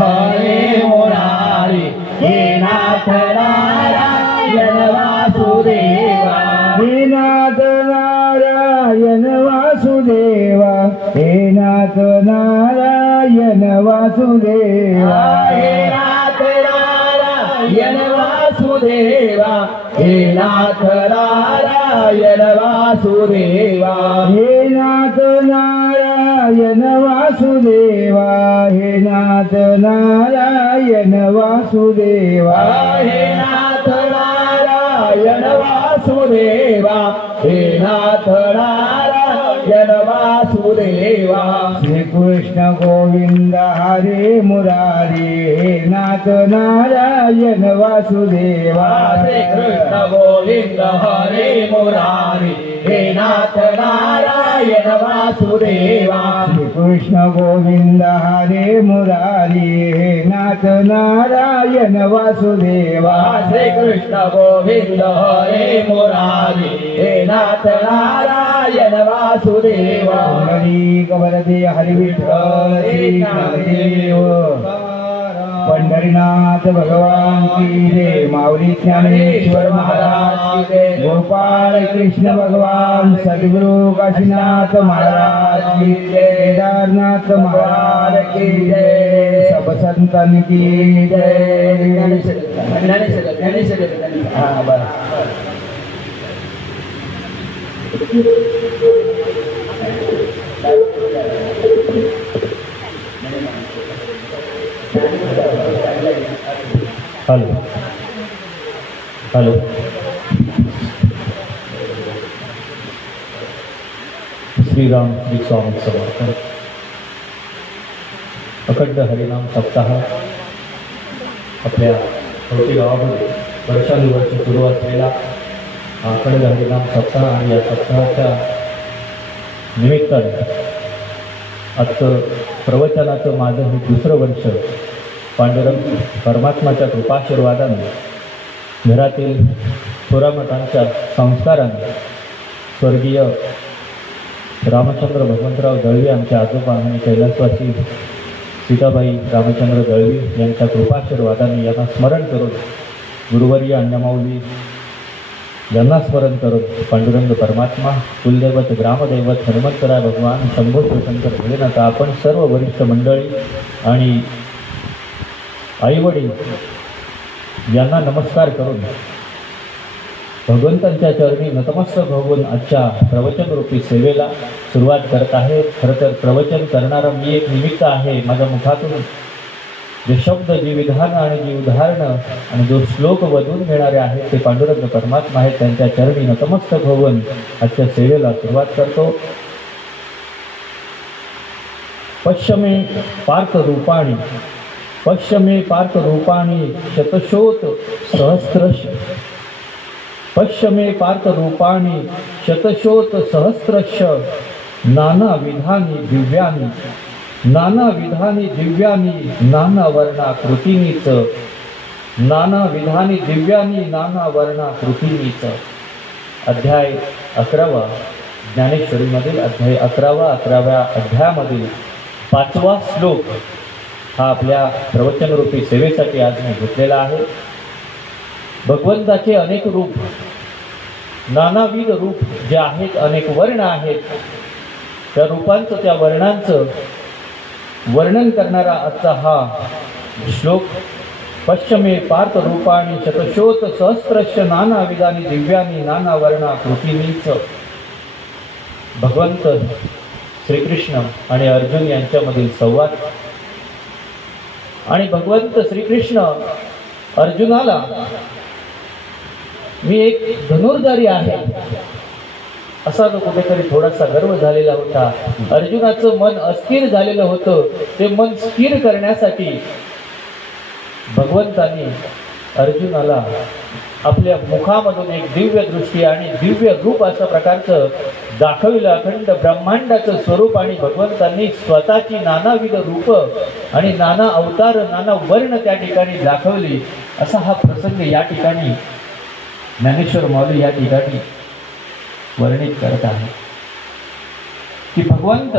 हरे मुरारी हे नाथ नारायण वासुदेवा हे नाथ नारायण वासुदेवा हे नाथ नारायण वासुदेवा हे नाथ नारायण वासुदेवा हे नाथ नारायण वासुदेवा हे नाथ नारायण वासुदेवा हे नाथ नारायण वासुदेवा हे नाथ नारायण वासुदेवा हे नाथ नारायण वासुदेवा श्री कृष्ण गोविंद हरे मुरारी हे नाथ नारायण वासुदेवा श्री कृष्ण गोविंद हरे मुरारी हे नाथ नारायण वासुदेवा श्री कृष्ण गोविंद हरे मुरारी हे नाथ नारायण वासुदेवा श्री कृष्ण गोविंद हरे मुरारी हे नाथ नारायण वासुदेवा हरी वरदे हरि विठ्ठल श्री ज्ञानदेव पंढरीनाथ भगवान की जय माऊली ज्ञानेश्वर महाराज की जय गोपाल कृष्ण भगवान सद्गुरु काशीनाथ महाराज की जय केदारनाथ महाराज की जय सब संतन की जय हॅलो हॅलो श्रीराम श्री स्वामी समर्थ अखंड हरिनाम सप्ताह आपल्या भोवती गावामध्ये वर्षानुवर्ष सुरू असलेला अखंड हरिनाम सप्ताह आणि या सप्ताहाच्या निमित्ताने आजचं प्रवचनाचं माझं हे दुसरं वर्ष पांडुरंग परमात्माच्या कृपाशीर्वादाने घरातील थोरामठांच्या संस्काराने स्वर्गीय रामचंद्र भगवंतराव दळवी आमचे आजोबा आणि कैलासवासी सीताबाई रामचंद्र दळवी यांच्या कृपाशीर्वादाने यांना स्मरण करून गुरुवर्य अण्णामाऊली यांना स्मरण करून पांडुरंग परमात्मा कुलदैवत ग्रामदैवत हनुमंतराय भगवान शंभो शिवशंकर भोलेनाथ आपण सर्व वरिष्ठ मंडळी आणि आईवडील यांना नमस्कार करून भगवंतांच्या चरणी नतमस्तक होऊन आजच्या प्रवचनरूपी सेवेला सुरुवात करत आहे. खरं तर प्रवचन करणारा मी एक निमित्त आहे. माझ्या मुखातून जे शब्द जी विधान आणि जी उदाहरणं आणि जो श्लोक वधून घेणारे आहेत ते पांडुरंग परमात्मा आहेत. त्यांच्या चरणी नतमस्तक होऊन आजच्या सेवेला सुरुवात करतो. पश्चिमे पार्थ रूपाणी पश्चिमे पार्थ रूपाणी शतशोत सहस्रश पश्चिमे पार्थ रूपाणी शतशोत सहस्रश नाना विधानी दिव्यानी नाना विधानी दिव्यानी नाना वर्णाकृतीनीच नाना विधानी दिव्यानी नाना वर्णाकृतीनीच. अध्याय 11 ज्ञानेश्वरीमधील अध्याय 11व्या अध्यायामधील 5वा श्लोक हा आपल्या प्रवचनरूपी सेवेसाठी आज मी घेतलेला आहे. भगवंताचे अनेक रूप नानाविध रूप जे आहेत अनेक वर्ण आहेत त्या रूपांचं त्या वर्णांचं वर्णन करणारा आजचा हा श्लोक. पश्चिमे पार्थ रूपाणी शतशोत सहस्रश नाना विधानी दिव्यानी नाना वर्णाकृतीनीच. भगवंत श्रीकृष्ण आणि अर्जुन यांच्यामधील संवाद. आणि भगवंत श्रीकृष्ण अर्जुनाला मी एक धनुर्धारी आहे असा तो कुठेतरी थोडासा गर्व झालेला होता. अर्जुनाचं मन अस्थिर झालेलं होतं. ते मन स्थिर करण्यासाठी भगवंतांनी अर्जुनाला आपल्या मुखामधून एक दिव्य दृष्टी आणि दिव्य रूप अशा प्रकारचं दाखविलं. अखंड ब्रह्मांडाचं स्वरूप आणि भगवंतांनी स्वतःची नानाविध रूप आणि नाना अवतार नाना वर्ण त्या ठिकाणी दाखवली. असा हा प्रसंग या ठिकाणी ज्ञानेश्वर माऊली या ठिकाणी वर्णित करत आहे की भगवंत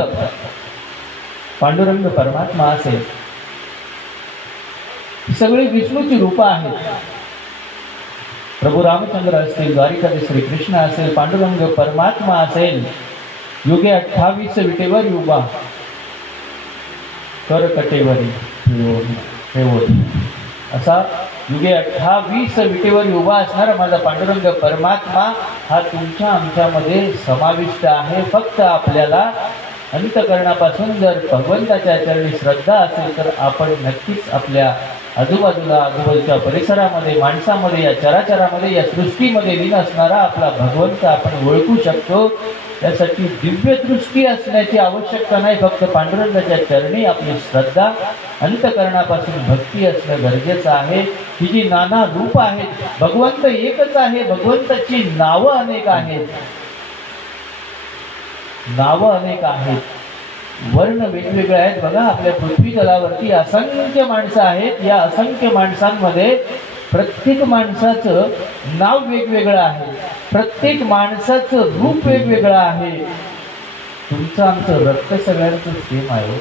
पांडुरंग परमात्मा असेल सगळी विष्णूची रूपं आहेत. प्रभू रामचंद्र असतील, द्वारिकाधीश श्रीकृष्ण असेल, पांडुरंग परमात्मा असेल, युगे 28 विटेवर उभा, कर कटेवरी ठेवोनी, असा युगे 28 विटेवर उभा असणारा माझा पांडुरंग परमात्मा हा तुमच्या आमच्यामध्ये समाविष्ट आहे. फक्त आपल्याला अंतःकरणापासून जर भगवंताच्या चरणी श्रद्धा असेल तर आपण नक्कीच आपल्या आजूबाजूला, आजूबाजूच्या परिसरामध्ये, माणसामध्ये, या चराचरामध्ये, या सृष्टीमध्ये लीन असणारा आपला भगवंत आपण ओळखू शकतो. त्यासाठी दिव्य दृष्टी असण्याची आवश्यकता नाही, फक्त पांडुरंगाच्या चरणी आपली श्रद्धा, अंतःकरणापासून भक्ती असणं गरजेचं आहे. ही जी नाना रूप आहेत, भगवंत एकच आहे, भगवंताची नावं अनेक आहेत, नावं अनेक आहेत, वर्ण वेगवेगळे आहेत. बघा, आपल्या पृथ्वी तलावरती असंख्य माणसं आहेत. या असंख्य माणसांमध्ये प्रत्येक माणसाचं नाव वेगवेगळं आहे, प्रत्येक माणसाचं रूप वेगवेगळं आहे. तुमचं आमचं रक्त सगळ्यांचं सेम आहे.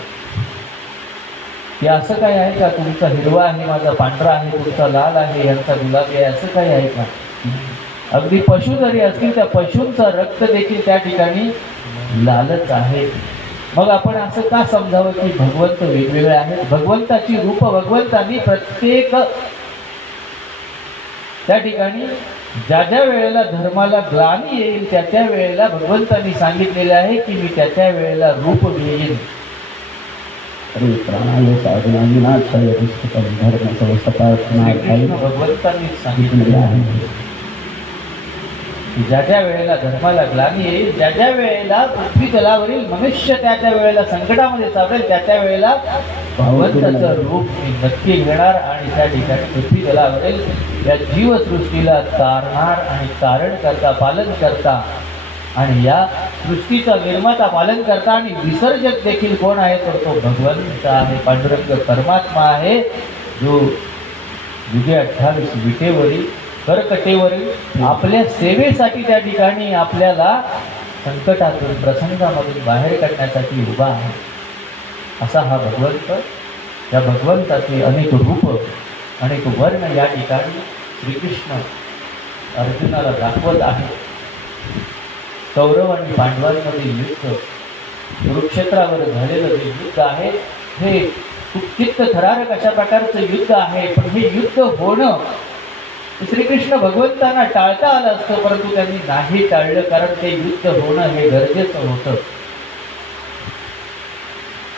हे असं काय आहे का तुमचा हिरवा आहे, माझा पांढरा आहे, तुमचा लाल आहे, यांचा गुलाबी आहे, असं काही आहे का? अगदी पशु जरी असतील त्या पशूंचं रक्त देखील त्या ठिकाणी लालच आहे. मग आपण असं का समजावं की भगवंत वेगवेगळे आहेत? भगवंताची रूप भगवंतांनी प्रत्येक त्या ठिकाणी ज्या ज्या वेळेला धर्माला ग्लानी येईल त्या त्या वेळेला भगवंतांनी सांगितलेले आहे की मी त्या त्या वेळेला रूप घेईन. भगवंतांनी सांगितलेले आहे ज्या ज्या वेळेला धर्माला ग्लानी येईल, ज्या ज्या वेळेला पृथ्वी तलावरील मनुष्य त्या त्या वेळेला संकटामध्ये सापडेल, त्या त्या वेळेला भगवंताचं रूप मी नक्की घेणार आणि त्या ठिकाणी पृथ्वी तलावरील या जीवसृष्टीला तारणार आणि तारण करता, पालन करता, आणि या सृष्टीचा निर्माता, पालन करता आणि विसर्जक देखील कोण आहे तर तो भगवंत आहे, पांडुरंग परमात्मा आहे, जो युगे 28 विटेवरील, करकटेवरील आपल्या सेवेसाठी त्या ठिकाणी आपल्याला संकटातून, प्रसंगामधून बाहेर काढण्यासाठी उभा आहे. असा हा भगवंत, या भगवंताचे अनेक रूप, अनेक वर्ण या ठिकाणी श्रीकृष्ण अर्जुनाला दाखवत आहे. कौरव आणि पांडवांमधील युद्ध, कुरुक्षेत्रावर झालेलं जे युद्ध आहे हे खूप चित्तथरारक अशा प्रकारचं युद्ध आहे. पण हे युद्ध होणं श्रीकृष्ण भगवंतांना टाळता आलं असतं, परंतु त्यांनी नाही टाळलं, कारण ते युद्ध होणं हे गरजेचं होतं.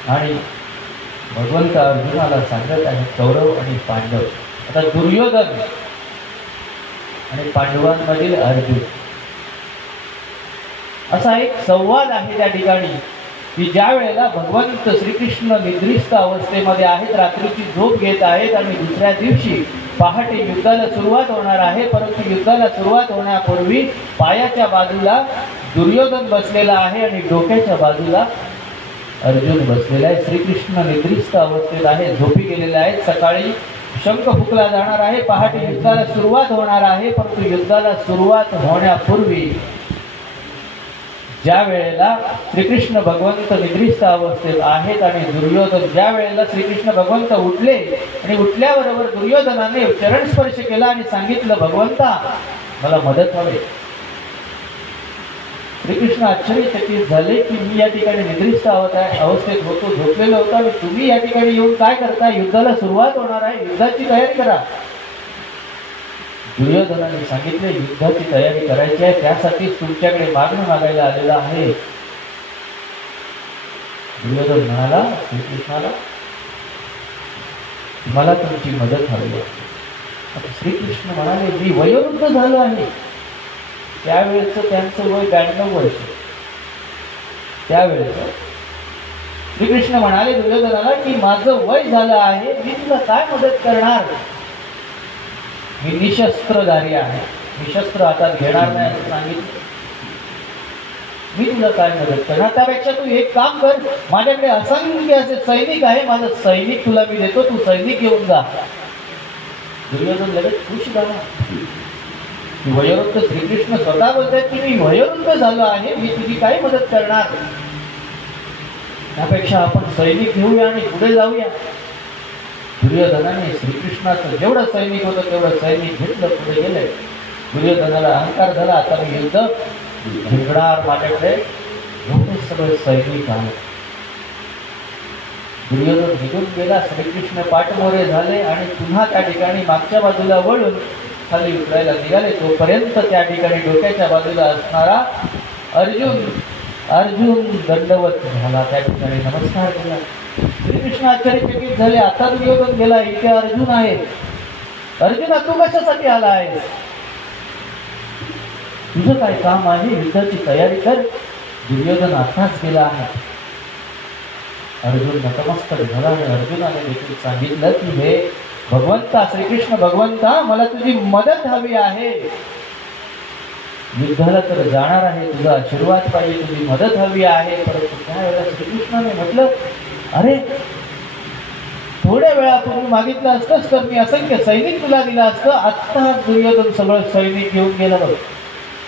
आणि भगवंत अर्जुनाला सांगत आहे कौरव आणि पांडव, आता दुर्योधन आणि पांडवांमधील अर्जुन, असा एक संवाद आहे त्या ठिकाणी की ज्या वेळेला भगवंत श्रीकृष्ण निद्रिस्त अवस्थेमध्ये आहेत, रात्रीची झोप घेत आहेत आणि दुसऱ्या दिवशी पहाटे युद्धाला सुरुवात होणार आहे. परंतु युद्धाला सुरुवात होण्यापूर्वी पायाच्या बाजूला दुर्योधन बसलेला आहे आणि डोक्याच्या बाजूला अर्जुन बसलेला आहे. श्रीकृष्ण निद्रिस्त अवस्थेत आहे, झोपी गेलेले आहेत. सकाळी शंख फुकला जाणार आहे, पहाटे युद्धाला सुरुवात होणार आहे. परंतु युद्धाला सुरुवात होण्यापूर्वी ज्या वेळेला श्रीकृष्ण भगवंत निद्रिस्त अवस्थेत आहेत आणि दुर्योधन, ज्या वेळेला श्रीकृष्ण भगवंत उठले आणि उठल्याबरोबर दुर्योधनाने चरण स्पर्श केला आणि सांगितलं भगवंता मला मदत हवी. श्रीकृष्ण आश्चर्यचकित झाले की मी या ठिकाणी निद्रिस्त अवस्थेत होतो, झोपलेलो होतो आणि तुम्ही या ठिकाणी येऊन काय करता? युद्धाला सुरुवात होणार आहे, युद्धाची तयारी करा. दुर्योधनाने सांगितले युद्धाची तयारी करायची आहे, त्यासाठी तुमच्याकडे मागणं मागायला आलेला आहे. दुर्योधन म्हणाला श्रीकृष्णाला मला तुमची मदत हवी आहे. श्रीकृष्ण म्हणाले मी वयोवृद्ध झालो आहे. त्यावेळेचं त्यांचं वय 92 वर्ष. त्यावेळेचं श्रीकृष्ण म्हणाले दुर्योधनाला की माझं वय झालं आहे, मी तुला काय मदत करणार? मी निशस्त्रधारी आहे, मी शस्त्र हातात घेणार नाही असं सांगितलं. मी तुला काय मदत करणार? त्यापेक्षा तू एक काम कर, माझ्याकडे असंख्य असे सैनिक आहे, माझं सैनिक तुला मी देतो, तू सैनिक घेऊन जा. दुर्योधन लगेच खुश झाला. वयोवृद्ध श्रीकृष्ण स्वतः बोलतात की मी वयोवृद्ध झालो आहे, मी तुझी काय मदत करणार? त्यापेक्षा आपण सैनिक घेऊया आणि पुढे जाऊया. दुर्योधनाने श्रीकृष्णाचं जेवढं सैनिक होतं तेवढं सैनिक घेतलं, पुढे गेले. दुर्योधनाला अहंकार झाला, आता मी युद्ध जिंकणार, माझ्याकडे एवढे सगळे सैनिक आले. दुर्योधन निघून गेला, श्रीकृष्ण पाठमोरे झाले आणि पुन्हा त्या ठिकाणी मागच्या बाजूला वळून खाली उतरायला निघाले. तोपर्यंत त्या ठिकाणी डोक्याच्या बाजूला असणारा अर्जुन दंडवत झाला, त्या ठिकाणी नमस्कार केला. श्रीकृष्ण आश्चर्यचकित झाले, आता दुर्योधन गेला, इथे अर्जुन आहे. अर्जुना, तू कशासाठी आला आहे? तुझं काय काम आहे? युद्धाची तयारी कर. दुर्योधन आताच गेला आहे. अर्जुन नतमस्तक झाला आणि अर्जुनाने देखील सांगितलं की हे भगवंता, श्रीकृष्ण भगवंता, मला तुझी मदत हवी आहे. युद्धाला तर जाणार आहे, तुझा आशीर्वाद पाहिजे, तुझी मदत हवी आहे. परंतु त्यावेळेला श्रीकृष्णाने म्हटलं, अरे थोड्या वेळापूर्वी मागितलं असतंच तर मी असंख्य सैनिक तुला दिला असतं. आत्ता दुर्योधन सगळं सैनिक घेऊन गेला बघ,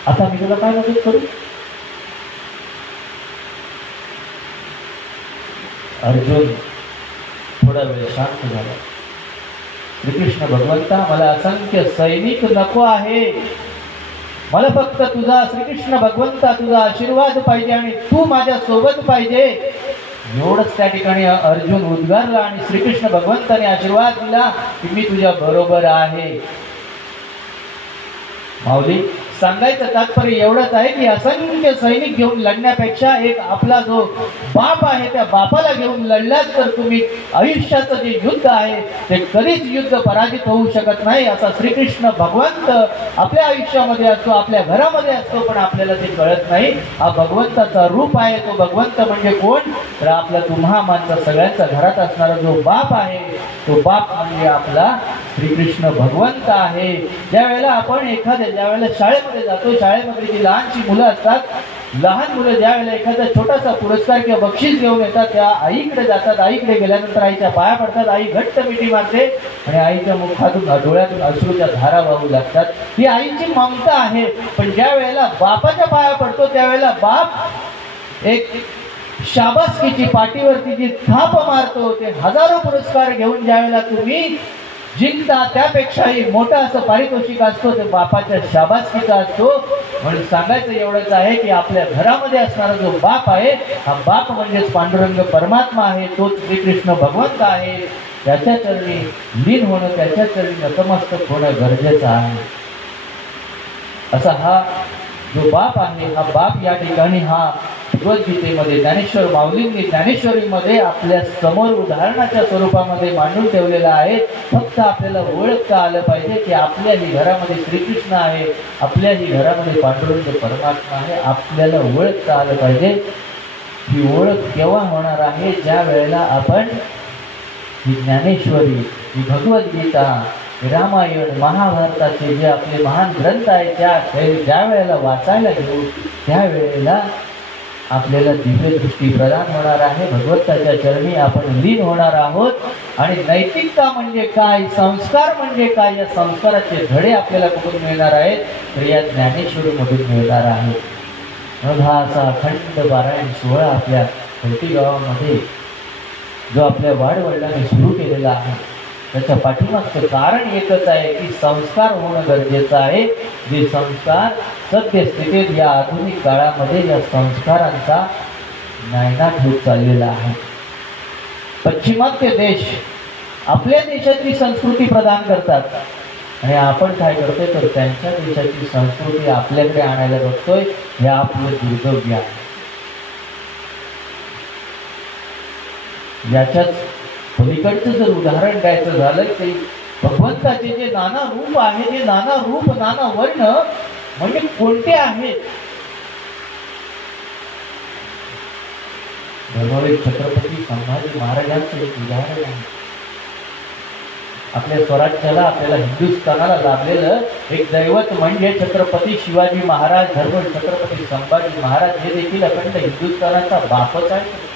आता मी तुला काय मदत करू? अर्जुन थोडा वेळ शांत झाला. श्रीकृष्ण भगवंता, मला असंख्य सैनिक नको आहे, मला फक्त तुझा, श्रीकृष्ण भगवंता, तुझा आशीर्वाद पाहिजे आणि तू माझ्या सोबत पाहिजे. एवढंच त्या ठिकाणी अर्जुन उद्गारला आणि श्रीकृष्ण भगवंताने आशीर्वाद दिला की मी तुझ्या बरोबर आहे. माऊली, सांगायचं तात्पर्य एवढंच आहे की असंख्य सैनिक घेऊन लढण्यापेक्षा एक आपला जो बाप आहे त्या बापाला घेऊन लढलात तर तुम्ही आयुष्याचं जे युद्ध आहे ते कधीच युद्ध पराजित होऊ शकत नाही. असा श्रीकृष्ण भगवंत आपल्या आयुष्यामध्ये असतो, आपल्या घरामध्ये असतो, पण आपल्याला ते कळत नाही. हा भगवंताचा रूप आहे. तो भगवंत म्हणजे कोण? तर आपला तुम्हा माणसा सगळ्यांचा घरात असणारा जो बाप आहे तो बाप म्हणजे आपला श्रीकृष्ण भगवंत आहे. ज्या वेळेला आपण ज्या वेळेला शाळेमध्ये जातो, शाळेमध्ये जी लहानशी मुलं असतात, लहान मुलं ज्या वेळेला एखादा छोटासा पुरस्कार किंवा बक्षीस घेऊन येतात, त्या आईकडे जातात. आईकडे गेल्यानंतर आईच्या पाया पडतात. आई घट्ट मिठी मारते आणि आईच्या मुखातून, डोळ्यातून अश्रूच्या धारा वाहू लागतात. ही आईची ममता आहे. पण ज्या वेळेला बापाच्या पाया पडतो त्यावेळेला बाप एक शाबासकीची पाठीवरती जी थाप मारतो. ते हजारो पुरस्कार घेऊन ज्या वेळेला तुम्ही जिंकता त्यापेक्षाही मोठं असं पारितोषिक असतो ते बापाच्या शाबासकीचा असतो. म्हणून सांगायचं एवढंच आहे की आपल्या घरामध्ये असणारा जो बाप आहे हा बाप म्हणजेच पांडुरंग परमात्मा आहे. तोच श्रीकृष्ण भगवंत आहे. त्याच्या चरणी लीन होणं, त्याच्या चरणी नतमस्तक होणं गरजेचं आहे. असा हा जो बाप आहे, हा बाप या ठिकाणी हा भगवद्गीतेमध्ये ज्ञानेश्वर माऊलींनी ज्ञानेश्वरीमध्ये आपल्या समोर उदाहरणाच्या स्वरूपामध्ये मांडून ठेवलेला आहे. फक्त आपल्याला ओळखता आलं पाहिजे की आपल्याही घरामध्ये श्रीकृष्ण आहे, आपल्याही घरामध्ये पांडुरंग परमात्मा आहे. आपल्याला ओळखता आलं पाहिजे. ही ओळख केव्हा होणार आहे? ज्या वेळेला आपण ही ज्ञानेश्वरी, ही भगवद्गीता, रामायण, महाभारताचे जे आपले महान ग्रंथ आहेत ज्या वेळेला वाचायला घेऊ त्यावेळेला आपल्याला दिव्य दृष्टी प्रदान होणार आहे. भगवंताच्या चरणी आपण लीन होणार आहोत. आणि नैतिकता म्हणजे काय, संस्कार म्हणजे काय, या संस्काराचे धडे आपल्याला कुठून मिळणार आहेत? तर या ज्ञानेश्वरीमधून मिळणार आहेत. म्हणून हा असा अखंड पारायण सोहळा आपल्या खवटी गावामध्ये जो आपल्या वाडवडिलांनी सुरू केलेला आहे त्याच्या पाठीमागचं कारण एकच आहे की संस्कार होणं गरजेचं आहे. जे संस्कार सद्यस्थितीत या आधुनिक काळामध्ये या संस्कारांचा नायनाट होत चाललेला आहे. पश्चिमात्य देश आपल्या देशाची संस्कृती प्रदान करतात आणि आपण काय करतोय तर त्यांच्या देशाची संस्कृती आपल्याकडे आणायला बघतोय. हे आपलं दुर्दैव आहे. याच्याच पलीकडचं जर उदाहरण द्यायचं झालं की भगवंताचे जे नाना रूप आहे, जे नाना रूप, नाना वर्ण म्हणजे कोणते आहेत? धर्मवीर छत्रपती संभाजी महाराजांचे एक उदाहरण आहे. आपल्या स्वराज्याला, आपल्याला हिंदुस्थानाला लाभलेलं एक दैवत म्हणजे छत्रपती शिवाजी महाराज. धर्मवीर छत्रपती संभाजी महाराज हे देखील अखंड हिंदुस्थानाचा बापच आहे.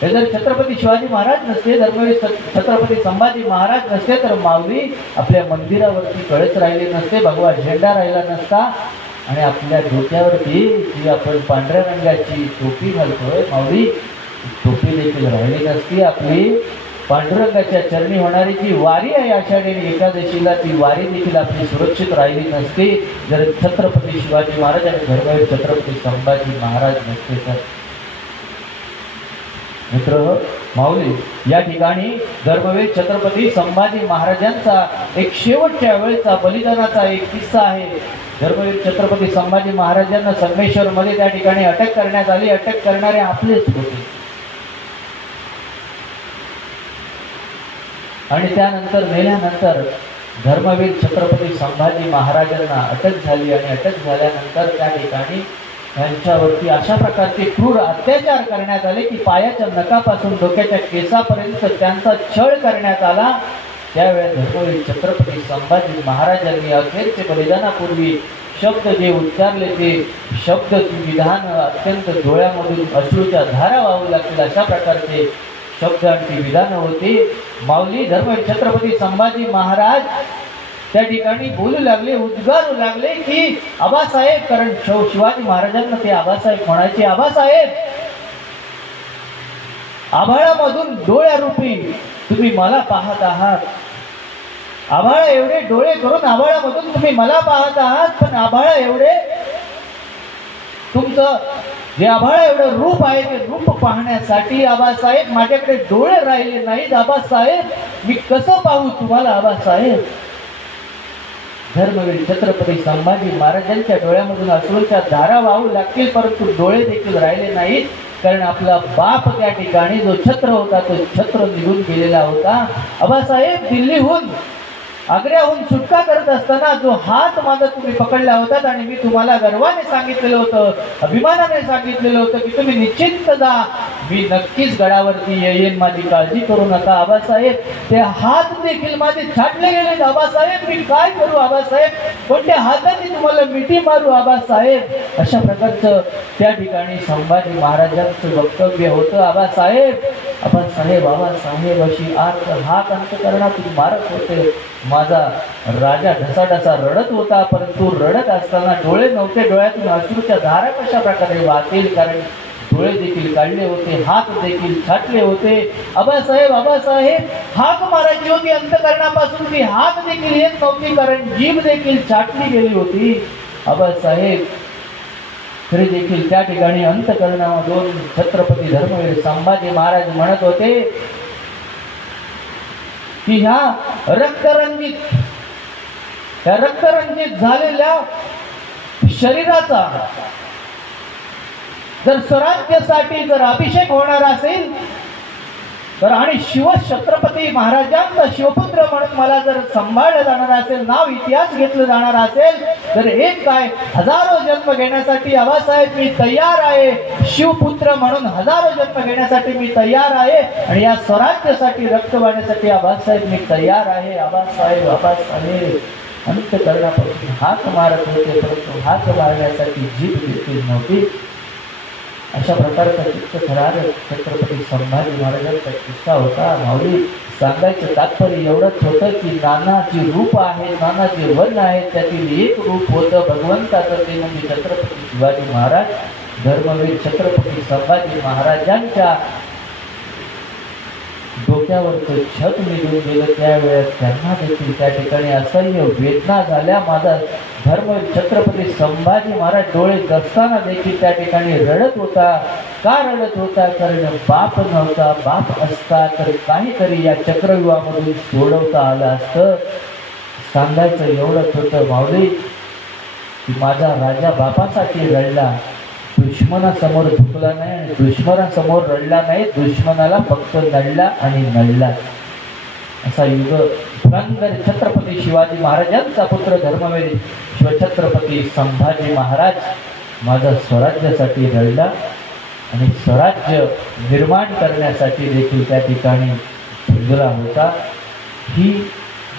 हे जर छत्रपती शिवाजी महाराज नसते, धर्मवीर छत्रपती संभाजी महाराज नसते तर माऊली आपल्या मंदिरावरती कळस राहिले नसते, भगवा झेंडा राहिला नसता आणि आपल्या डोक्यावरती जी आपण पांढऱ्या रंगाची टोपी घालतोय माऊली, टोपी देखील राहिली नसती. आपली पांडुरंगाच्या चरणी होणारी जी वारी आहे आषाढी एकादशीला, ती वारी देखील आपली सुरक्षित राहिली नसते जर छत्रपती शिवाजी महाराज आणि धर्मवीर छत्रपती संभाजी महाराज नसते तर. मित्र माऊली, या ठिकाणी धर्मवीर छत्रपती संभाजी महाराजांचा एक शेवटच्या वेळेचा बलिदानाचा एक किस्सा आहे. धर्मवीर छत्रपती संभाजी महाराजांना संगमेश्वर मध्ये त्या ठिकाणी अटक करण्यात आली. अटक करणारे आपलेच होते आणि त्यानंतर नेल्यानंतर धर्मवीर छत्रपती संभाजी महाराजांना अटक झाली आणि अटक झाल्यानंतर त्या ठिकाणी त्यांच्यावरती अशा प्रकारचे क्रूर अत्याचार करण्यात आले की पायाच्या नखापासून डोक्याच्या केसापर्यंत त्यांचा छळ करण्यात आला. त्यावेळेस धर्मवीर छत्रपती संभाजी महाराजांनी अखेरचे बलिदानापूर्वी शब्द जे उच्चारले ते शब्द विधान अत्यंत डोळ्यामधून अश्रूच्या धारा वाहू लागतील अशा प्रकारचे शब्द आणि विधान होती. माऊली, धर्मवीर छत्रपती संभाजी महाराज त्या ठिकाणी बोलू लागले, उद्गारू लागले की आबासाहेब, कारण शिवाजी महाराजांना ते आबासाहेब म्हणायचे. आबासाहेब, आभाळामधून डोळ्यारूपी तुम्ही मला पाहत आहात. आभाळा एवढे डोळे करून आभाळामधून तुम्ही मला पाहत आहात, पण आभाळा एवढे तुमचं जे आभाळा एवढं रूप आहे ते रूप पाहण्यासाठी आबासाहेब माझ्याकडे डोळे राहिले नाहीत. आबासाहेब, मी कसं पाहू तुम्हाला आबासाहेब? धर्मवीर छत्रपती संभाजी महाराजांच्या डोळ्यामधून अश्रूच्या धारा वाहू लागतील, परंतु डोळे देखील राहिले नाहीत. कारण आपला बाप त्या ठिकाणी जो छत्र होता तो छत्र निघून गेलेला होता. आबासाहेब, दिल्लीहून आग्र्याहून सुटका करत असताना जो हात माझा तुम्ही पकडला होता आणि मी तुम्हाला गर्वाने सांगितलेलं होतं, अभिमानाने सांगितलेलं होतं की तुम्ही निश्चित जा, मी नक्कीच गडावरती येईन, माझी काळजी करू नका. आबासाहेब, ते हात देखील माझे छाटले गेले. आबासाहेब, मी काय करू आबासाहेब? कोणत्या हाताने तुम्हाला मिठी मारू आबासाहेब? अशा प्रकारचं त्या ठिकाणी संभाजी महाराजांचं वक्तव्य होतं. आबासाहेब, आबासाहेब, आबासाहेब अशी हात अंतःकरणातून मारत होते. माझा राजा ढसाढसा रडत होता, परंतु रडत असताना डोळे नव्हते, डोळ्यातून अश्रूच्या धारा कशा प्रकारे वाहतील, कारण डोळे देखील काढले होते, हात देखील छाटले होते. आबासाहेब, आबासाहेब, हाक मारायची होती अंतःकरणापासून, ती हात देखील येत नव्हती, कारण जीभ देखील छाटली गेली होती. आबासाहेब, तरी देखील त्या ठिकाणी अंतःकरणामधून छत्रपती धर्मवीर संभाजी महाराज म्हणत होते की ह्या रक्तरंजित झालेल्या शरीराचा जर स्वराज्यासाठी जर अभिषेक होणार असेल तर आणि छत्रपती महाराजांचा शिवपुत्र म्हणून मला जर सांभाळलं जाणार असेल, नाव इतिहास घेतलं जाणार असेल, तर एक काय हजारो जन्म घेण्यासाठी आबासाहेब मी तयार आहे. शिवपुत्र म्हणून हजारो जन्म घेण्यासाठी मी तयार आहे आणि या स्वराज्यासाठी रक्त वाहण्यासाठी आबासाहेब मी तयार आहे. आबासाहेब, आबासाहेब अंतःकरणापासून हात मारत होते, परंतु हात मारण्यासाठी जीभ देखील नव्हती. अशा प्रकारचा चित्तथरार छत्रपती संभाजी महाराजांचा किस्सा होता. माऊली, सांगायचं तात्पर्य एवढंच होतं की नानाची रूप आहे, नानाचे वर्ण आहे, त्यातील एक रूप होतं भगवंताचं, ते म्हणजे छत्रपती शिवाजी महाराज. धर्मवीर छत्रपती संभाजी महाराजांच्या डोक्यावरचं छत निघून गेलं. त्यावेळेस त्यांना देखील त्या ठिकाणी असह्य वेदना झाल्या. माझा धर्मवीर छत्रपती संभाजी महाराज डोळे दसताना देखील त्या ठिकाणी रडत होता. का रडत होता? कारण बाप नव्हता. बाप असता तर काहीतरी या चक्रव्यूहामधून सोडवता आलं असतं. सांगायचं एवढंच होतं माऊली की माझा राजा बापासाठी रडला, दुश्मनासमोर झुकला नाही आणि दुश्मनासमोर रडला नाही, दुश्मनाला फक्त नडला आणि नडला. असा युग पुरंदर छत्रपती शिवाजी महाराजांचा पुत्र धर्मवीर शिवछत्रपती संभाजी महाराज माझा स्वराज्यासाठी रडला आणि स्वराज्य निर्माण करण्यासाठी देखील त्या ठिकाणी झुंजला होता. ही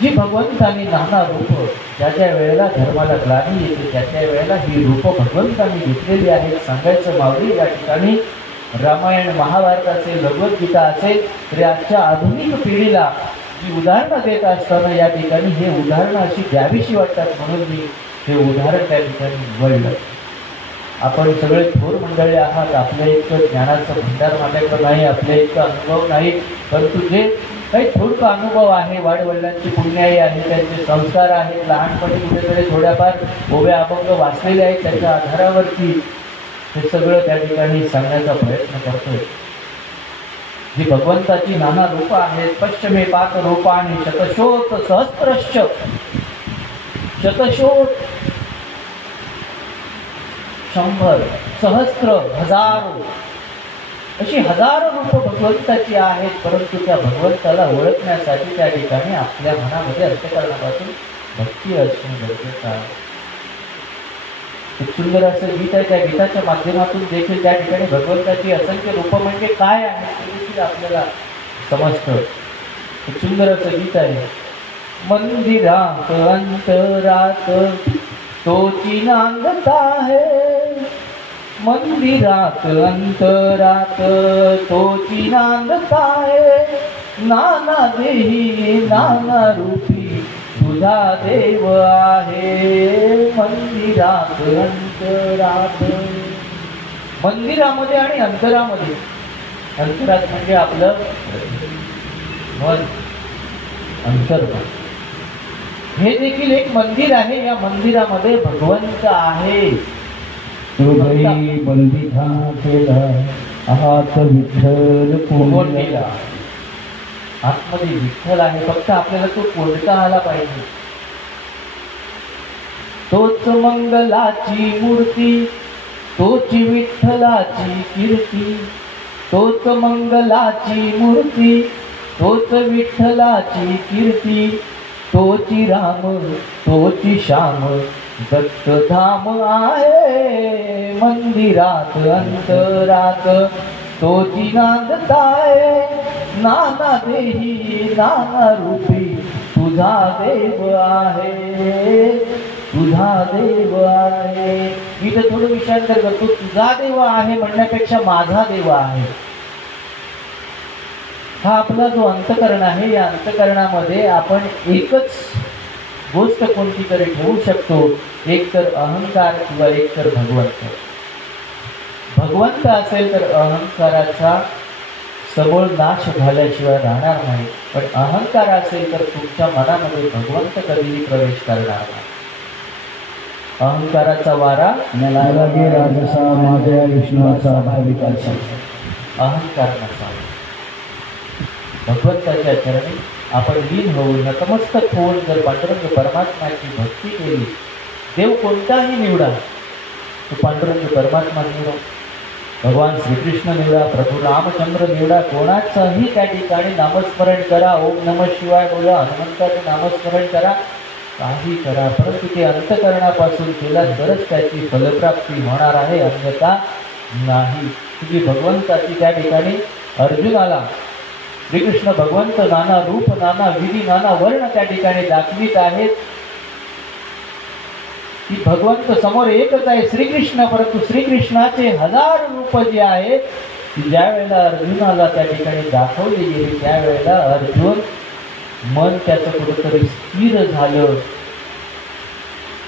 जी भगवंतांनी नाना रूप ज्या ज्या वेळेला धर्माला ग्लानी येते त्या त्या वेळेला ही रूप भगवंतांनी घेतलेली आहेत. सांगायचं माऊली, या ठिकाणी रामायण महाभारत असेल, भगवद्गीता असेल, तरी आजच्या आधुनिक पिढीला जी उदाहरणं देत असताना या ठिकाणी हे उदाहरणं अशी द्यावीशी वाटतात, म्हणून मी हे उदाहरण त्या ठिकाणी वळलं. आपण सगळे थोर मंडळी आहात, आपल्या इतकं ज्ञानाचं भंडार माझ्याकडं नाही, आपल्या इतका अनुभव नाही, परंतु जे काही थोडका अनुभव आहे, वाडवडिलांची पुण्याई आहे, त्यांचे संस्कार आहेत, लहानपणी कुठेतरी थोड्याफार ओव्या अभंग वाचलेले आहेत, त्याच्या आधारावरती हे सगळं त्या ठिकाणी सांगण्याचा प्रयत्न करतोय. जी भगवंताची नाना रूप आहेत, पश्चिमे पाच रूपाने शतशोत सहस्त्रश्च, शतशोत 100 सहस्त्र हजारो अशी हजारो रूप भगवंताची आहेत. परंतु त्या भगवंताला ओळखण्यासाठी त्या ठिकाणी आपल्या मनामध्ये अंतःकरणापासून भक्ती असणे गरजेचं आहे. एक सुंदर असं गीत आहे, त्या गीताच्या माध्यमातून देखील त्या ठिकाणी भगवंताची असंख्य रूप म्हणजे काय आहे ते देखील आपल्याला समजतं. एक सुंदर असं गीत आहे. मंदिरात अंतरात तोची नांदता है, मंदिरात अंतरात तोची नांदता है, नाना देही नाना रूपी तुझा देव आहे. मंदिरात अंतरात, मंदिरामध्ये आणि अंतरामध्ये, अंतरात म्हणजे आपलं मन, अंतर्मन, हे देखील एक मंदिर आहे. या मंदिरामध्ये भगवंत आहे. बंदिधा केला आहात विठ्ठल कोंडीला, आतमध्ये विठ्ठल आहे, फक्त आपल्याला तो कोणता आला पाहिजे. तोच मंगलाची मूर्ती, तोची विठ्ठलाची कीर्ती, तोच मंगलाची मूर्ती, तोच विठ्ठलाची कीर्ती, तोची राम तोची श्याम दत्तधाम आहे. मंदिरात अंतरात तोची नांदताय, नाना देही नाना रूपी तुझा देव आहे, तुझा देव आहे. मी तर थोडं विषयांतर करतो. तुझा देव आहे म्हणण्यापेक्षा माझा देव आहे. हा आपला जो अंतःकरण आहे, या अंतःकरणामध्ये आपण एकच गोष्ट कोणती तरी ठेवू शकतो, एक तर अहंकार किंवा एक तर भगवंत. भगवंत असेल तर अहंकाराचा सबळ नाश झाल्याशिवाय राहणार नाही, पण अहंकार असेल तर तुमच्या मनामध्ये भगवंत कधीही प्रवेश करणार नाही. अहंकाराचा वारा लागे राजसा माझ्या विष्णूचा भाविकाचा, अहंकार नसावा. भगवंताच्या चरणी आपण लीन होऊन नतमस्तक होऊन जर पांडुरंग परमात्म्याची भक्ती केली, देव कोणताही निवडा, तो पांडुरंग परमात्मा निवडा, भगवान श्रीकृष्ण निवडा, प्रभू रामचंद्र निवडा, कोणाचंही त्या ठिकाणी नामस्मरण करा, ओम नमः शिवाय बोला, हनुमंताचं नामस्मरण करा, काही करा, परंतु ते अंतःकरणापासून केला तरच त्याची फलप्राप्ती होणार आहे, अन्यथा नाही. तुझी भगवंताची त्या ठिकाणी अर्जुनाला श्रीकृष्ण भगवंत नाना रूप नाना विधी नाना वर्ण त्या ठिकाणी दाखवित आहेत की भगवंत समोर एकच आहे श्रीकृष्ण, परंतु श्रीकृष्णाचे 1000 रूप जे आहेत ज्या वेळेला अर्जुनाला त्या ठिकाणी दाखवली गेली, त्यावेळेला अर्जुन मन त्याचं कुठेतरी स्थिर झालं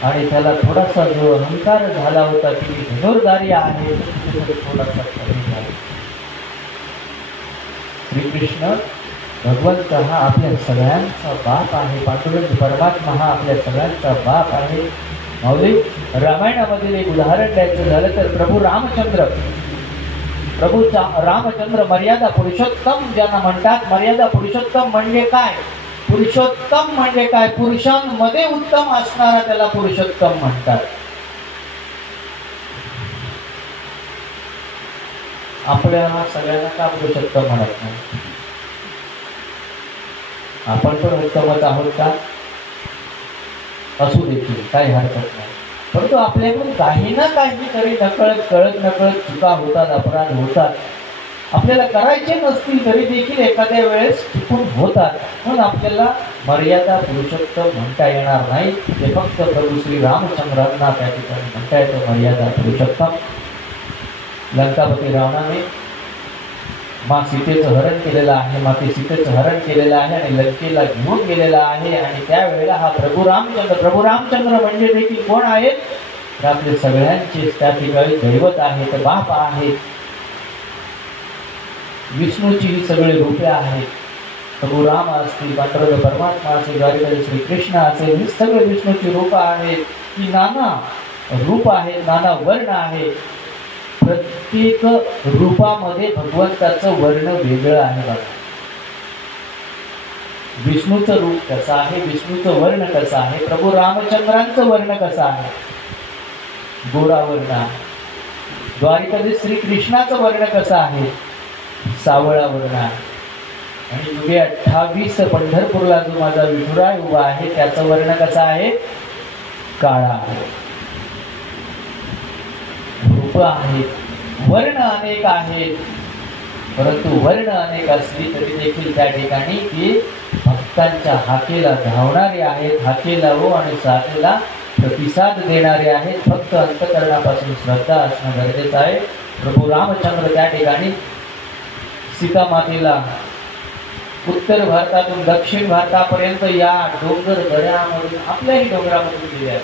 आणि त्याला थोडासा जो अहंकार झाला होता की धनुर्धारी आहे, थोडासा कमी झाला. श्रीकृष्ण भगवंत हा आपल्या सगळ्यांचा बाप आहे, पांडुरंग परमात्मा हा आपल्या सगळ्यांचा बाप आहे. माऊली, रामायणामधील एक उदाहरण द्यायचं झालं तर प्रभू रामचंद्र, प्रभूचा रामचंद्र मर्यादा पुरुषोत्तम ज्यांना म्हणतात. मर्यादा पुरुषोत्तम म्हणजे काय? पुरुषोत्तम म्हणजे काय? पुरुषांमध्ये उत्तम असणारा त्याला पुरुषोत्तम म्हणतात. आपल्या सगळ्यांना का पुरुषोत्तम म्हणत नाही? आपण पण उत्तमच आहोत का? असू देखील काही हरकत नाही, परंतु आपल्याकडून काही ना काहीतरी नकळत कळत नकळत चुका होतात, अपराध होतात. आपल्याला करायचे नसतील तरी देखील एखाद्या वेळेस चुकून होतात, म्हणून आपल्याला मर्यादा पुरुषोत्तम म्हणता येणार नाही. ते फक्त प्रभू श्री रामचंद्रांना त्या ठिकाणी म्हणता येतं मर्यादा पुरुषोत्तम. लंकापती रावणाने माँ सीतेचं हरण केलेलं आहे, माते सीतेचं हरण केलेलं आहे आणि लंकेला घेऊन गेलेला आहे. आणि त्यावेळेला हा प्रभू रामचंद्र म्हणजे देखील कोण आहेत? तर आपले सगळ्यांचे त्या ठिकाणी दैवत आहेत, बाप आहेत. विष्णूची ही सगळी रूपे आहेत. प्रभू राम असतील, पांडुरंग परमात्मा असेल, द्वारिकाधीश श्रीकृष्ण असेल, ही सगळे विष्णूची रूप आहेत. ही नाना रूप आहेत, नाना वर्ण आहे. प्रत्येक रूपामध्ये भगवंताचं वर्ण वेगळं आहे बघा. विष्णूचं रूप कसं आहे, विष्णूचं वर्ण कसं आहे, प्रभू रामचंद्रांचं वर्ण कसं आहे, गोरा वर्ण आहे. द्वारिकाधीश श्रीकृष्णाचं वर्ण कसं आहे, सावळा वर्ण आहे. आणि युगे 28 पंढरपूरला जो माझा विठुराय उभा आहे त्याचं वर्ण कसं आहे, काळा आहे. रूप आहेत, वर्ण अनेक आहेत, परंतु वर्ण अनेक असली तरी देखील त्या ठिकाणी ती भक्तांच्या हाकेला धावणारे आहेत, हाकेला हो आणि साथेला प्रतिसाद देणारे आहेत. फक्त अंतःकरणापासून श्रद्धा असणं गरजेचं आहे. प्रभू रामचंद्र त्या ठिकाणी सीता मातेला उत्तर भारतातून दक्षिण भारतापर्यंत या डोंगर दऱ्यामधून आपल्याही डोंगरामधून गेले आहेत.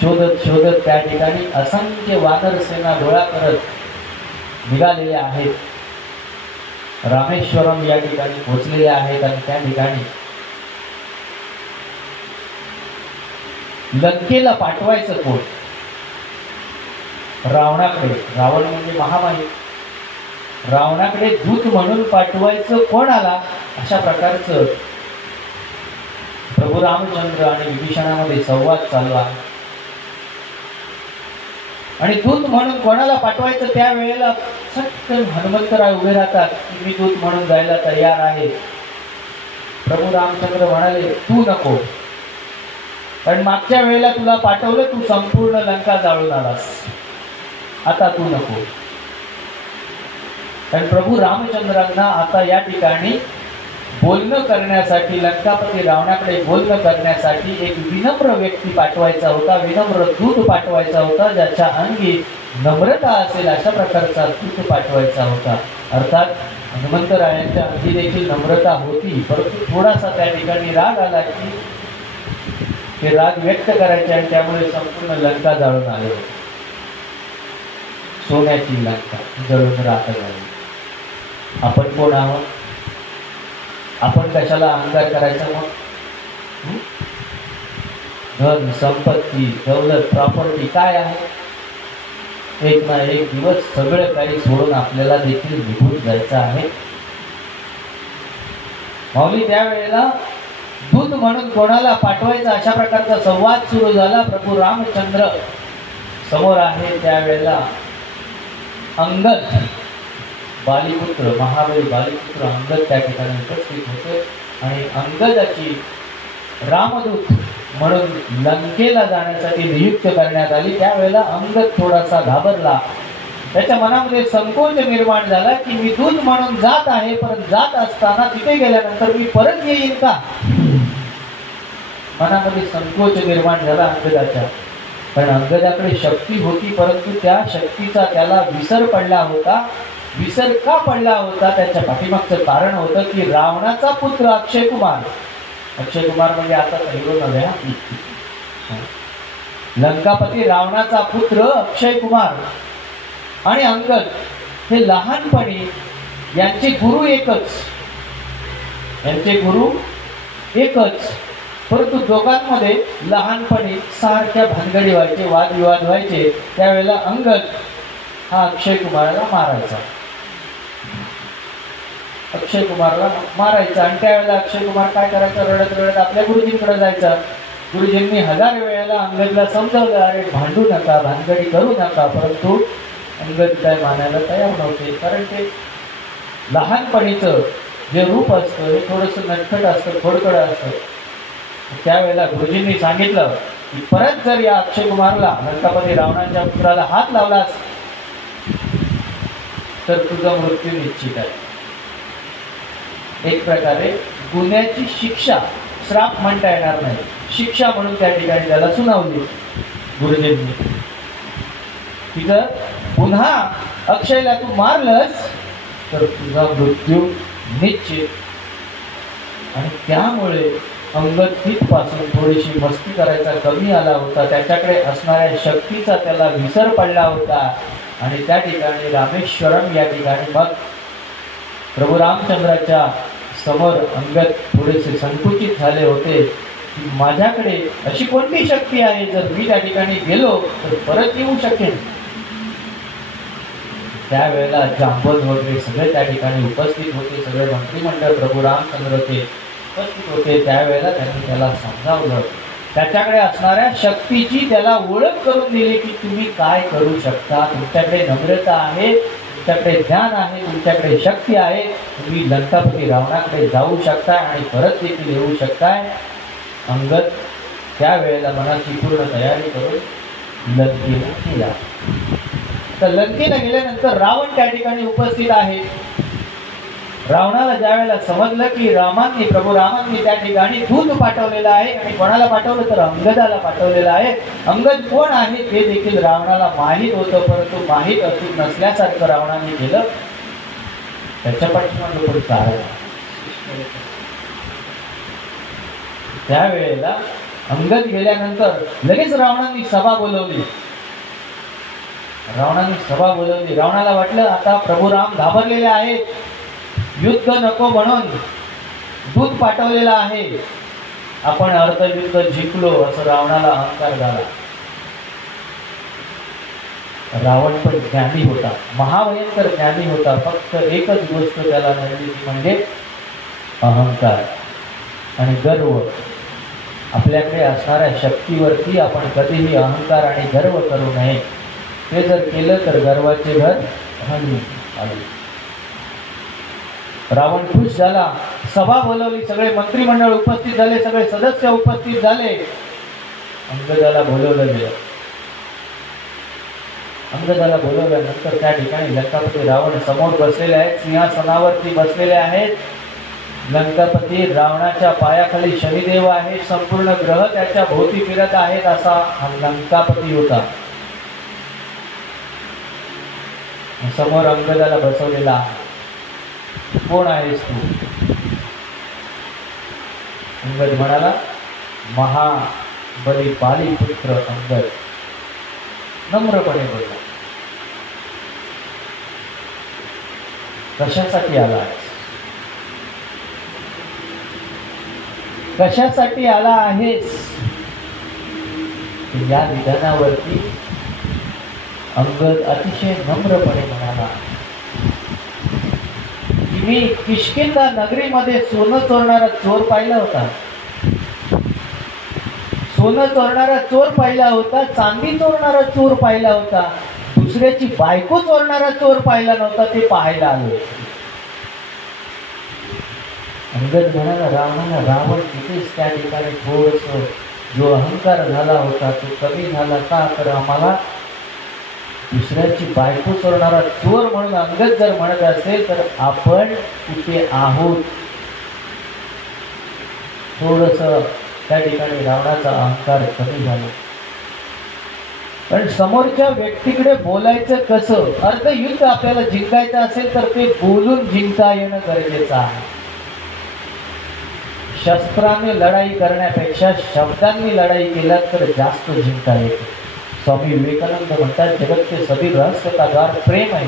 शोधत शोधत त्या ठिकाणी असंख्य वानर सेना गोळा करत निघालेले आहेत. रामेश्वरम या ठिकाणी पोहोचलेले आहेत आणि त्या ठिकाणी लंकेला पाठवायचं कोण, रावणाकडे. रावण म्हणजे महामाई. रावणाकडे दूत म्हणून पाठवायचं कोणाला, अशा प्रकारचं प्रभू रामचंद्र आणि विभीषणामध्ये संवाद चालू आहे. आणि दूत म्हणून कोणाला पाठवायचं त्यावेळेला सत्य हनुमंतराय उभे राहतात की मी दूत म्हणून जायला तयार आहे. प्रभू रामचंद्र म्हणाले तू नको, कारण मागच्या वेळेला तुला पाठवलं, तू संपूर्ण लंका जाळून आलास, आता तू नको. कारण प्रभू रामचंद्रांना आता या ठिकाणी बोलणं करण्यासाठी, लंकापती रावणाकडे बोलणं करण्यासाठी एक विनम्र व्यक्ती पाठवायचा होता, विनम्र दूत पाठवायचा होता, ज्याच्या अंगी नम्रता असेल अशा प्रकारचा दूत पाठवायचा होता. अर्थात हनुमंतरायांच्या अंगी देखील नम्रता होती, परंतु थोडासा त्या ठिकाणी राग आला की ते राग व्यक्त करायचे आणि त्यामुळे संपूर्ण लंका जाळून आले होते. सोन्याची लंका जळून राख झाली. आपण कोण आहोत, आपण कशाला अहंकार करायचा मग? धन संपत्ती दौलत प्रॉपर्टी काय आहे, एक ना एक दिवस सगळं काही सोडून आपल्याला देखील निघून जायचं आहे. माऊली त्यावेळेला दूत म्हणून कोणाला पाठवायचा अशा प्रकारचा संवाद सुरू झाला. प्रभू रामचंद्र समोर आहे त्यावेळेला अंगद बालीपुत्र, महाबली बालीपुत्र अंगद त्या ठिकाणी उपस्थित होते आणि अंगदाची रामदूत म्हणून लंकेला जाण्यासाठी नियुक्त करण्यात आली. त्यावेळेला अंगद थोडासा घाबरला. त्याच्या मनामध्ये संकोच निर्माण झाला की मी दूत म्हणून जात आहे, परंतु जात असताना तिथे गेल्यानंतर मी परत येईन का? मनामध्ये संकोच निर्माण झाला अंगदाच्या. कारण अंगदाकडे शक्ती होती, परंतु त्या शक्तीचा त्याला विसर पडला होता. विसर का पडला होता त्याच्या पाठीमागचं कारण होतं की रावणाचा पुत्र अक्षय कुमार, अक्षय कुमार म्हणजे आता हिरो नव्हे, लंकापती रावणाचा पुत्र अक्षय कुमार आणि अंगद हे लहानपणी यांचे गुरु एकच, यांचे गुरु एकच, परंतु दोघांमध्ये लहानपणी सारख्या भानगडी व्हायचे, वादविवाद व्हायचे. त्यावेळेला अंगद हा अक्षय कुमारला मारायचा, अक्षय कुमारला मारायचा. आणि त्यावेळेला अक्षय कुमार काय करायचा, रडत रडत आपल्या गुरुजींकडे जायचा. गुरुजींनी 1000 वेळेला अंगदला समजावलं, अरे भांडू नका, भानगडी करू नका, परंतु अंगद काय मानायला तयार नव्हते. कारण ते लहानपणीचं जे रूप असतं हे थोडंसं नटखट असतं, खोडकड असतं. त्यावेळेला गुरुजींनी सांगितलं की परत जर या अक्षय कुमारला, लंकापती रावणाच्या पुत्राला हात लावलास तर तुझा मृत्यू निश्चित आहे. एक प्रकारे गुन्ह्याची शिक्षा, श्राप म्हणता येणार नाही, शिक्षा म्हणून त्या ठिकाणी त्याला सुनावली गुरुजींनी की जर पुन्हा अक्षयला तू मारलंस तर तुझा मृत्यू निश्चित. आणि त्यामुळे अंगद तिथपासून थोडीशी मस्ती करायचा कमी आला होता, त्याच्याकडे असणाऱ्या शक्तीचा त्याला विसर पडला होता. आणि त्या ठिकाणी रामेश्वरम या ठिकाणी मग प्रभू रामचंद्राच्या समोर अंगद थोडेसे संकुचित झाले होते की माझ्याकडे अशी कोणती शक्ती आहे जर मी त्या ठिकाणी गेलो तर परत येऊ शकेन. त्यावेळेला जांबवत वगैरे सगळे त्या ठिकाणी उपस्थित होते, सगळे मंत्रिमंडळ प्रभू रामचंद्र ते उपस्थित होते. त्यावेळेला त्यांनी त्याला समजावलं, त्याच्याकडे असणाऱ्या शक्तीची त्याला ओळख करून दिली की तुम्ही काय करू शकता. तुमच्याकडे नम्रता आहे, तुमच्याकडे ज्ञान आहे, तुमच्याकडे शक्ती आहे, तुम्ही लंकापती रावणाकडे जाऊ शकता आणि परत देखील येऊ शकताय. अंगद त्यावेळेला मनाची पूर्ण तयारी करून लंकेला गेला. तर लंकेला गेल्यानंतर रावण त्या ठिकाणी उपस्थित आहे. रावणाला ज्यावेळेला समजलं की प्रभू रामांनी त्या ठिकाणी दूत पाठवलेलं आहे आणि कोणाला पाठवलं तर अंगदाला पाठवलेलं आहे. अंगद कोण आहे ते देखील रावणाला माहीत होतं, परंतु माहीत असून नसल्यासारखं रावणाने केलं. त्याच्या पाठीमागे पुढे कारण त्यावेळेला अंगद गेल्यानंतर लगेच रावणाने सभा बोलवली. रावणाला वाटलं आता प्रभू राम घाबरलेले आहेत, युद्ध नको म्हणून दूत पाठवलेला आहे, आपण अर्धयुद्ध जिंकलो असं रावणाला अहंकार झाला. रावण पण ज्ञानी होता, महाभयंकर ज्ञानी होता. फक्त एकच गोष्ट त्याला नडली ती म्हणजे अहंकार आणि गर्व. आपल्याकडे असणाऱ्या शक्तीवरती आपण कधीही अहंकार आणि गर्व करू नये. ते जर केलं तर गर्वाचे घर हानी आले. रावण खुश झाला, सभा बोलवली, सगळे मंत्रिमंडळ उपस्थित झाले, सगळे सदस्य उपस्थित झाले. अंगदाला बोलवलं गेलं. अंगदाला बोलवल्यानंतर त्या ठिकाणी लंकापती रावण समोर बसलेले आहेत, सिंहासनावरती बसलेले आहेत. लंकापती रावणाच्या पायाखाली शनिदेव आहे, संपूर्ण ग्रह त्याच्या भोवती फिरत आहेत असा हा लंकापती होता. समोर अंगदाला बसवलेला आहे. कोण आहेस तू? अंगद म्हणाला, महाबली पालीपुत्र अंगद. नम्रपणे बोलला. कशासाठी आला आहेस? कशासाठी आला आहेस? या विधानावरती अंगद अतिशय नम्रपणे म्हणाला की मी किष्किंधा नगरीमध्ये सोनं चोरणारा चोर पाहिला होता, सोनं चोरणारा चोर पाहिला होता, चांदी चोरणारा चोर पाहिला होता, दुसऱ्याची बायको चोरणारा चोर पाहिला नव्हता, ते पाहायला आलो. अंगद म्हणाला रावणाला, रावण तिथेच त्या ठिकाणी थोडस जो अहंकार झाला होता तो कमी झाला का? तर आम्हाला दुसऱ्याची बायको चोरणारा चोर म्हणून अंगद जर म्हणत असेल तर आपण तिथे आहोत. थोडस त्या ठिकाणी रावणाचा अहंकार कमी झाला. पण समोरच्या व्यक्तीकडे बोलायचं कसं? अर्धयुद्ध आपल्याला जिंकायचं असेल तर ते बोलून जिंकता येणं गरजेचं आहे. शस्त्राने लढाई करण्यापेक्षा शब्दांनी लढाई केला तर जास्त जिंकता येते. स्वामी विवेकानंद म्हणतात, जगत के सभी रहस्य का द्वार प्रेम आहे.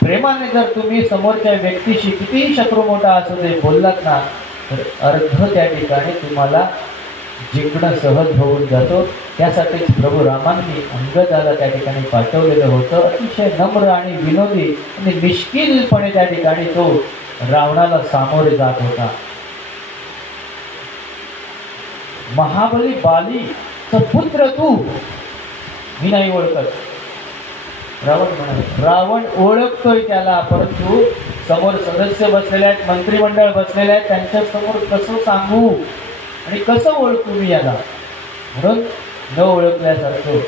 प्रेमाने जर तुम्ही समोरच्या व्यक्तीशी कितीही शत्रू मोठा असू दे बोललात ना तर अर्ध त्या ठिकाणी तुम्हाला जिंकणं सहज होऊन जातो. त्यासाठीच प्रभू रामांनी अंगदाला त्या ठिकाणी पाठवलेलं होतं. अतिशय नम्र आणि विनोदी आणि निष्किलपणे त्या ठिकाणी तो रावणाला सामोरे जात होता. महाबली बालीचा पुत्र तू, मी नाही ओळखत. रावण म्हणाला. रावण ओळखतोय त्याला, परंतु समोर सदस्य बसलेले आहेत, मंत्रिमंडळ बसलेले आहेत, त्यांच्या समोर कसं सांगू आणि कसं ओळखू मी याला? म्हणून न ओळखल्यासारखं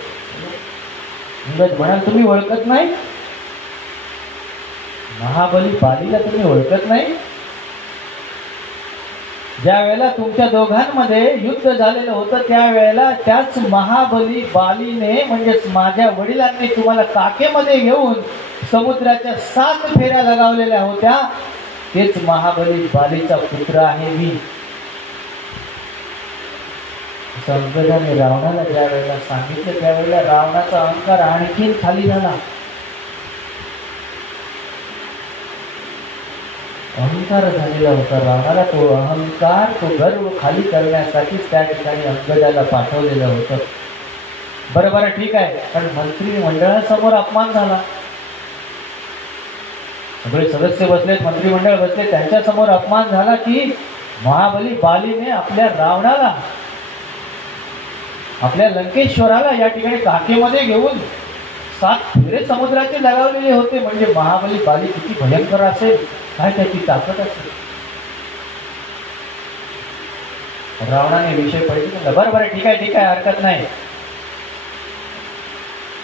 अंगद म्हणाल, तुम्ही ओळखत नाही? महाबली बालीला तुम्ही ओळखत नाही? ज्या वेळेला तुमच्या दोघांमध्ये युद्ध झालेलं होतं त्यावेळेला त्याच महाबली बालीने म्हणजेच माझ्या वडिलांनी तुम्हाला काखेमध्ये घेऊन समुद्राच्या 7 फेऱ्या लगावलेल्या होत्या. तेच महाबली बालीचा पुत्र आहे मी. अंगदाने रावणाला ज्या वेळेला सांगितलं त्यावेळेला रावणाचा अहंकार आणखीन खाली झाला. अहंकार झालेला होता. रावणाला तो अहंकार, तो गर्व खाली करण्यासाठीच त्या ठिकाणी अंगदाला पाठवलेलं होतं. बरं ठीक आहे, पण मंत्री मंडळासमोर अपमान झाला. सगळे सदस्य बसलेत, मंत्रिमंडळ बसले, त्यांच्या समोर अपमान झाला की महाबली बालीने आपल्या रावणाला, आपल्या लंकेश्वराला या ठिकाणी काखेमध्ये घेऊन 7 फेरे समुद्राचे लगावलेले होते. म्हणजे महाबली बाली किती भयंकर असेल, काय त्याची ताकद असेल. रावणाने विषय पडली. म्हणलं बरं ठीक आहे, हरकत नाही.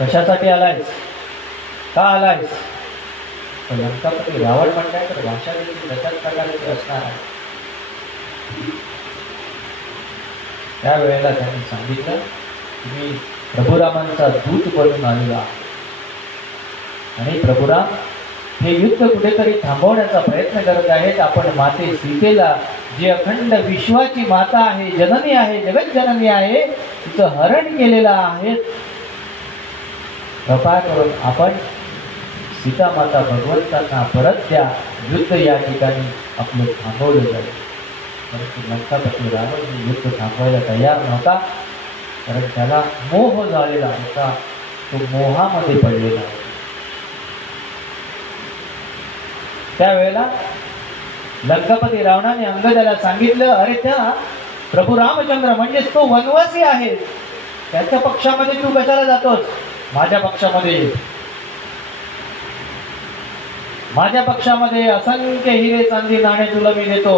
कशासाठी आलायस, का आलायस? तर लंकापती रावण म्हणताय तर भाषा देखील तशाच प्रकारची असणार आहे. त्यावेळेला त्यांनी सांगितलं की मी प्रभुरामांचा दूत बनून आलेला आहे आणि प्रभुराम हे युद्ध कुठेतरी थांबवण्याचा प्रयत्न करत आहेत. आपण माते सीतेला, जी अखंड विश्वाची माता आहे, जननी आहे, जगत जननी आहे, तिचं हरण केलेलं आहे. कृपा करून आपण सीता माता भगवंतांना परत द्या. युद्ध या ठिकाणी आपलं थांबवलं जाईल. परंतु लंकापती रावण हे युद्ध थांबवायला तयार नव्हता, कारण त्याला मोह झालेला होता. तो मोहामध्ये पडलेला होता. त्यावेळेला लंकापती रावणाने अंगदाला सांगितलं, अरे त्या प्रभू रामचंद्र म्हणजेच तो वनवासी आहे, त्याच्या पक्षामध्ये तू कशाला जातोस? माझ्या पक्षामध्ये ये. माझ्या पक्षामध्ये असंख्य हिरे चांदी नाणे तुला मी देतो.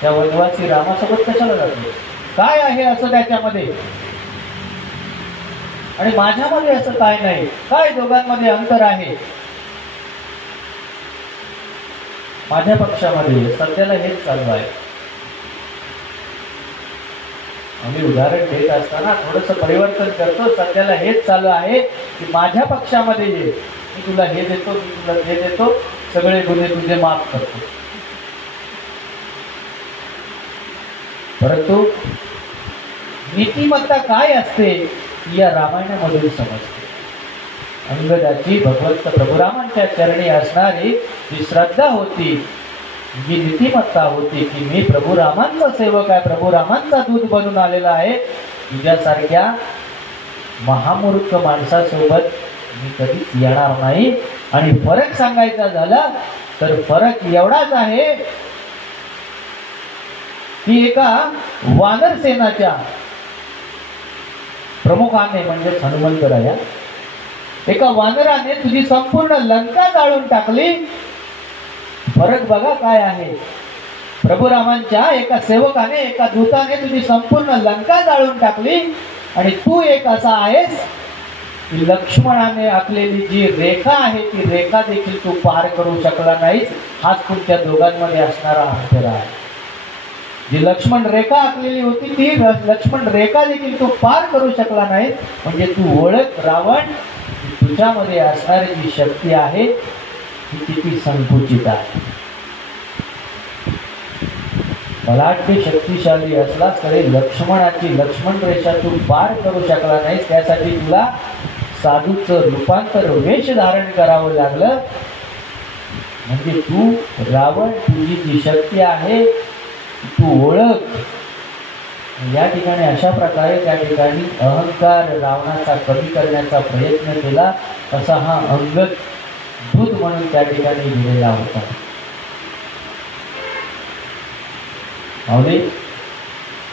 त्या वनवासी रामासोबत कशाला जातो? काय आहे असं त्याच्यामध्ये आणि माझ्यामध्ये असं काय नाही? काय दोघांमध्ये अंतर आहे? माझ्या पक्षामध्ये सध्याला हेच चालू आहे. आम्ही उदाहरण देत असताना थोडंसं परिवर्तन करतो. सध्याला हेच चालू आहे की माझ्या पक्षामध्ये ये, मी तुला हे देतो, मी तुला हे देतो, सगळे गुन्हे तुझे माफ करतो. परंतु नीतिमत्ता काय असते या रामायणामधून समजते. अंगदाची भगवंत प्रभुरामांच्या चरणी असणारी जी श्रद्धा होती, जी नीतिमत्ता होती की मी प्रभुरामांचा सेवक आहे, प्रभुरामांचा दूत बनून आलेला आहे, तुझ्यासारख्या महामूर्ख माणसासोबत मी कधीच येणार नाही. आणि फरक सांगायचा झाला तर फरक एवढाच आहे की एका वानर सेनाच्या प्रमुखाने म्हणजे हनुमंतराया, एका वानराने तुझी संपूर्ण लंका जाळून टाकली. फरक बघा काय आहे. प्रभुरामांच्या एका सेवकाने, एका दूताने तुझी संपूर्ण लंका जाळून टाकली आणि तू एक असा आहेस की लक्ष्मणाने आखलेली जी रेखा आहे ती रेखा देखील तू पार करू शकला नाहीस. हाच तुमच्या दोघांमध्ये असणारा अंतर आहे. जी लक्ष्मण रेखा आखलेली होती ती लक्ष्मण रेखा देखील तू पार करू शकला नाही. म्हणजे तू ओळख रावण, तुझ्यामध्ये असणारी जी शक्ती आहे ती किती संकुचित आहे. बलाढ्य शक्तिशाली असलास तरी लक्ष्मणाची लक्ष्मण रेषा तू पार करू शकला नाहीस. त्यासाठी तुला साधूचं रूपांतर, वेश धारण करावं लागलं. म्हणजे तू रावण, तुझी जी शक्ती आहे तू ओळख. या ठिकाणी अशा प्रकारे त्या ठिकाणी अहंकार रावणाचा कमी करण्याचा प्रयत्न केला. असा हा अंगद दूत म्हणून त्या ठिकाणी दिलेला होता. माऊली,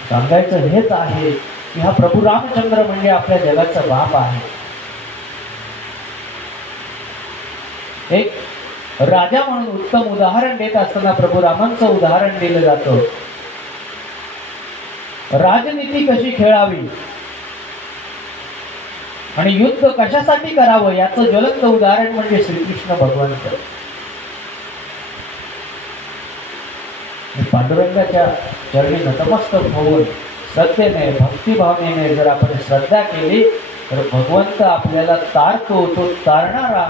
सांगायचं हेच आहे की हा प्रभू रामचंद्र म्हणजे आपल्या जगाचा बाप आहे. एक राजा म्हणून उत्तम उदाहरण देत असताना प्रभू रामांचं उदाहरण दिलं जातं. राजनीती कशी खेळावी आणि युद्ध कशासाठी करावं याचं ज्वलंत उदाहरण म्हणजे श्रीकृष्ण भगवंत. पांडुरंगाच्या चरणी नतमस्तक होऊन श्रद्धेने, भक्तिभावनेने जर आपण श्रद्धा केली तर भगवंत आपल्याला तारतो. तो तारणारा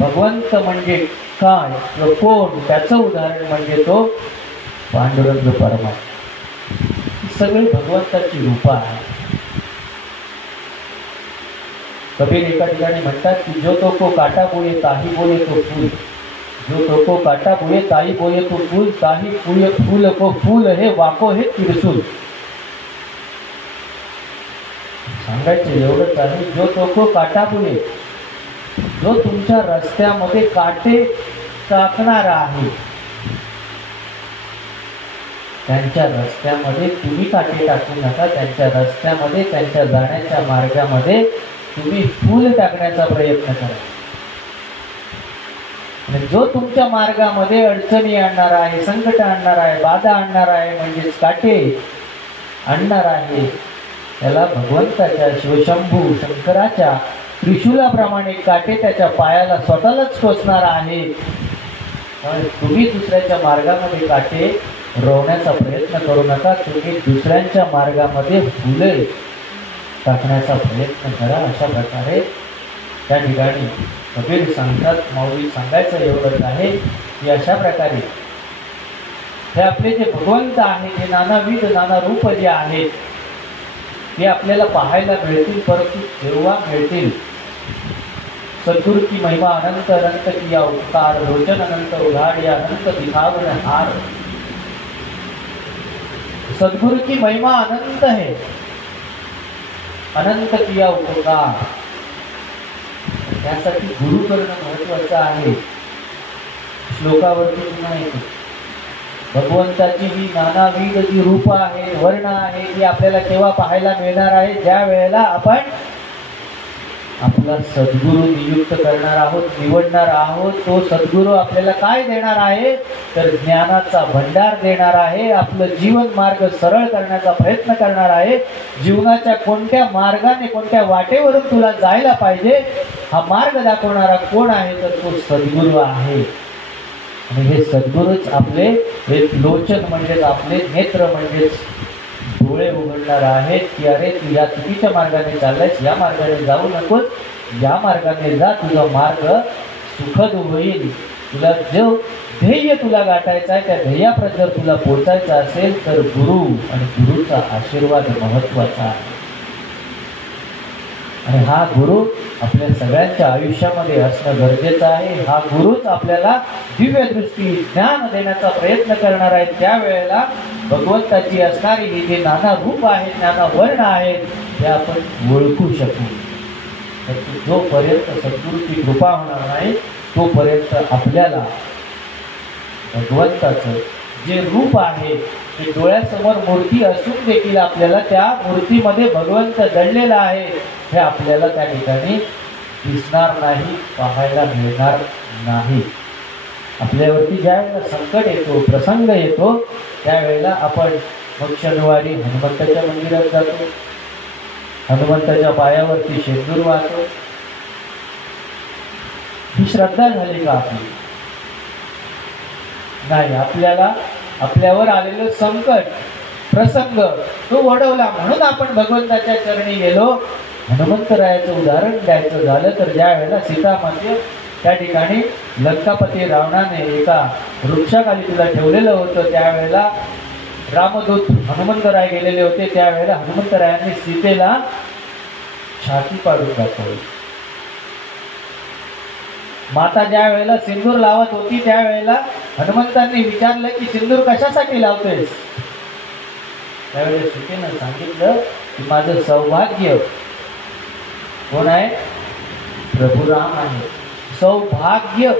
भगवंत म्हणजे काय, तो कोण, त्याचं उदाहरण म्हणजे तो पांडुरंग परमात्मा. सगळी भगवंताची रूपं आहे. कबीर एका ठिकाणी म्हणतात की जो तो को काटा बोले ताही बोले तो फूल. जो टोको काटा बोये ताई बोये तो फूल ताही फूल को फूल हे वाको हे तिरसूल. सांगायचे एवढंच आहे. जो टोको काटा बोये, जो तुमच्या रस्त्यामध्ये काटे टाकणारा आहे, त्यांच्या रस्त्यामध्ये तुम्ही काटे टाकू नका. त्यांच्या रस्त्यामध्ये, त्यांच्या जाण्याच्या मार्गामध्ये तुम्ही फूल टाकण्याचा प्रयत्न करा. आणि जो तुमच्या मार्गामध्ये अडचणी आणणार आहे, संकट आणणार आहे, बाधा आणणार आहे, म्हणजेच काटे आणणार आहे, त्याला भगवंताच्या शिवशंभू शंकराच्या त्रिशूलाप्रमाणे काटे त्याच्या पायाला स्वतःलाच टोचणार आहे. तुम्ही दुसऱ्याच्या मार्गामध्ये काटे रोवण्याचा प्रयत्न करू नका. तुम्ही दुसऱ्यांच्या मार्गामध्ये फुले टाकण्याचा प्रयत्न करा. अशा प्रकारे त्या ठिकाणी कबीर सांगतात. माऊली सांगायचं एवढंच आहे की अशा प्रकारे हे आपले जे भगवंत आहे, जे नानाविध नाना रूप जे आहेत ते आपल्याला पाहायला मिळतील. परंतु जेव्हा मिळतील, सद्गुरु की महिमा अनंत अनंत किया उपकार, लोचन अनंत उघाड या अनंत दिखावन हार. सद्गुरु की महिमा अनंत है, अनंत किया उपकार. त्यासाठी गुरु करणं महत्वाचं आहे. श्लोकावरती पुन्हा येतो. भगवंताची ही नानाविध जी रूप आहे, वर्ण आहे, ती आपल्याला केव्हा पाहायला मिळणार आहे? ज्या वेळेला आपण आपला सद्गुरू नियुक्त करणार आहोत, निवडणार आहोत. तो सद्गुरू आपल्याला काय देणार आहे? तर ज्ञानाचा भंडार देणार आहे. आपलं जीवन मार्ग सरळ करण्याचा प्रयत्न करणार आहे. जीवनाच्या कोणत्या मार्गाने, कोणत्या वाटेवरून तुला जायला पाहिजे हा मार्ग दाखवणारा कोण आहे? तर तो सद्गुरू आहे. आणि हे सद्गुरूच आपले एक लोचन म्हणजेच आपले नेत्र म्हणजेच डोळे उघडणार आहेत की अरे तू या चुकीच्या मार्गाने चाललायस, या मार्गाने जाऊ नकोस, या मार्गाने जा, तुझा मार्ग सुखद होईल. तुला जो ध्येय तुला गाठायचा आहे त्या ध्येयापर्यंत जर तुला पोचायचं असेल तर गुरु आणि गुरुचा आशीर्वाद महत्वाचा आहे. आणि हा गुरु आपल्या सगळ्यांच्या आयुष्यामध्ये असणं गरजेचं आहे. हा गुरुच आपल्याला दिव्य दृष्टी ज्ञान देण्याचा प्रयत्न करणार आहे. त्यावेळेला भगवंताची असणारी ही जे नाना रूप आहेत, नाना वर्ण आहेत, ते आपण ओळखू शकू. जोपर्यंत सद्गुरूची कृपा होणार नाही तोपर्यंत आपल्याला भगवंताचं जे रूप आहे ते डोळ्यासमोर मूर्ती असून देखील आपल्याला त्या मूर्तीमध्ये भगवंत दडलेला आहे हे आपल्याला त्या ठिकाणी दिसणार नाही, पाहायला मिळणार नाही. आपल्यावरती ज्या वेळेला संकट येतो, प्रसंग येतो, त्यावेळेला आपण मग शनिवारी हनुमंताच्या मंदिरात जातो, हनुमंताच्या पायावरती शेंदूर वाहतो. ही श्रद्धा झाली का आपली? नाही. आपल्याला आपल्यावर आलेलं संकट प्रसंग तो वडवला म्हणून आपण भगवंताच्या चरणी गेलो. हनुमंतरायाचं उदाहरण द्यायचं झालं तर ज्या वेळेला सीतामाते त्या ठिकाणी लंकापती रावणाने एका वृक्षाखाली तुला ठेवलेलं होतं, त्यावेळेला रामदूत हनुमंतराय गेलेले होते. त्यावेळेला हनुमंतरायांनी सीतेला छाती पाडून दाखवली. माता ज्या वेळेला सिंदूर लावत होती त्यावेळेला हनुमंतांनी विचारलं की सिंदूर कशासाठी लावतोयस? त्यावेळेला सीतेनं सांगितलं की माझं सौभाग्य कोण आहे? प्रभू राम आहे. सौभाग्य,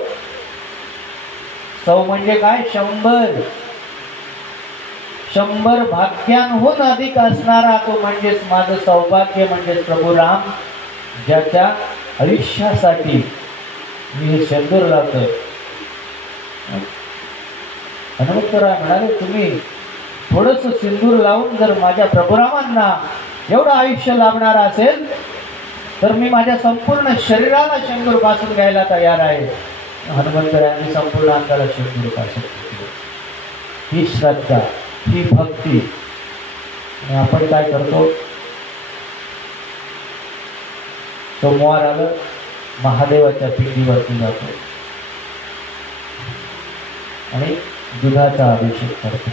सौ म्हणजे काय? 100. 100 भाग्यांहून अधिक असणारा तो म्हणजेच माझं सौभाग्य म्हणजेच प्रभू राम, ज्याच्या आयुष्यासाठी मी हे शेंदूर लावतोय. हनुमंतराय म्हणाले तुम्ही थोडंसं सिंदूर लावून जर माझ्या प्रभुरामांना एवढं आयुष्य लाभणार असेल तर मी माझ्या संपूर्ण शरीराला शेंदूर पासून घ्यायला तयार आहे. हनुमंतरायांनी संपूर्ण अंगाला शेंदूर पासून घेतलं. ही श्रद्धा, ही भक्ती. आणि आपण काय करतो? सोमवार आलं, महादेवाच्या पिंडीवरती जातो आणि दुधाचा अभिषेक करतो.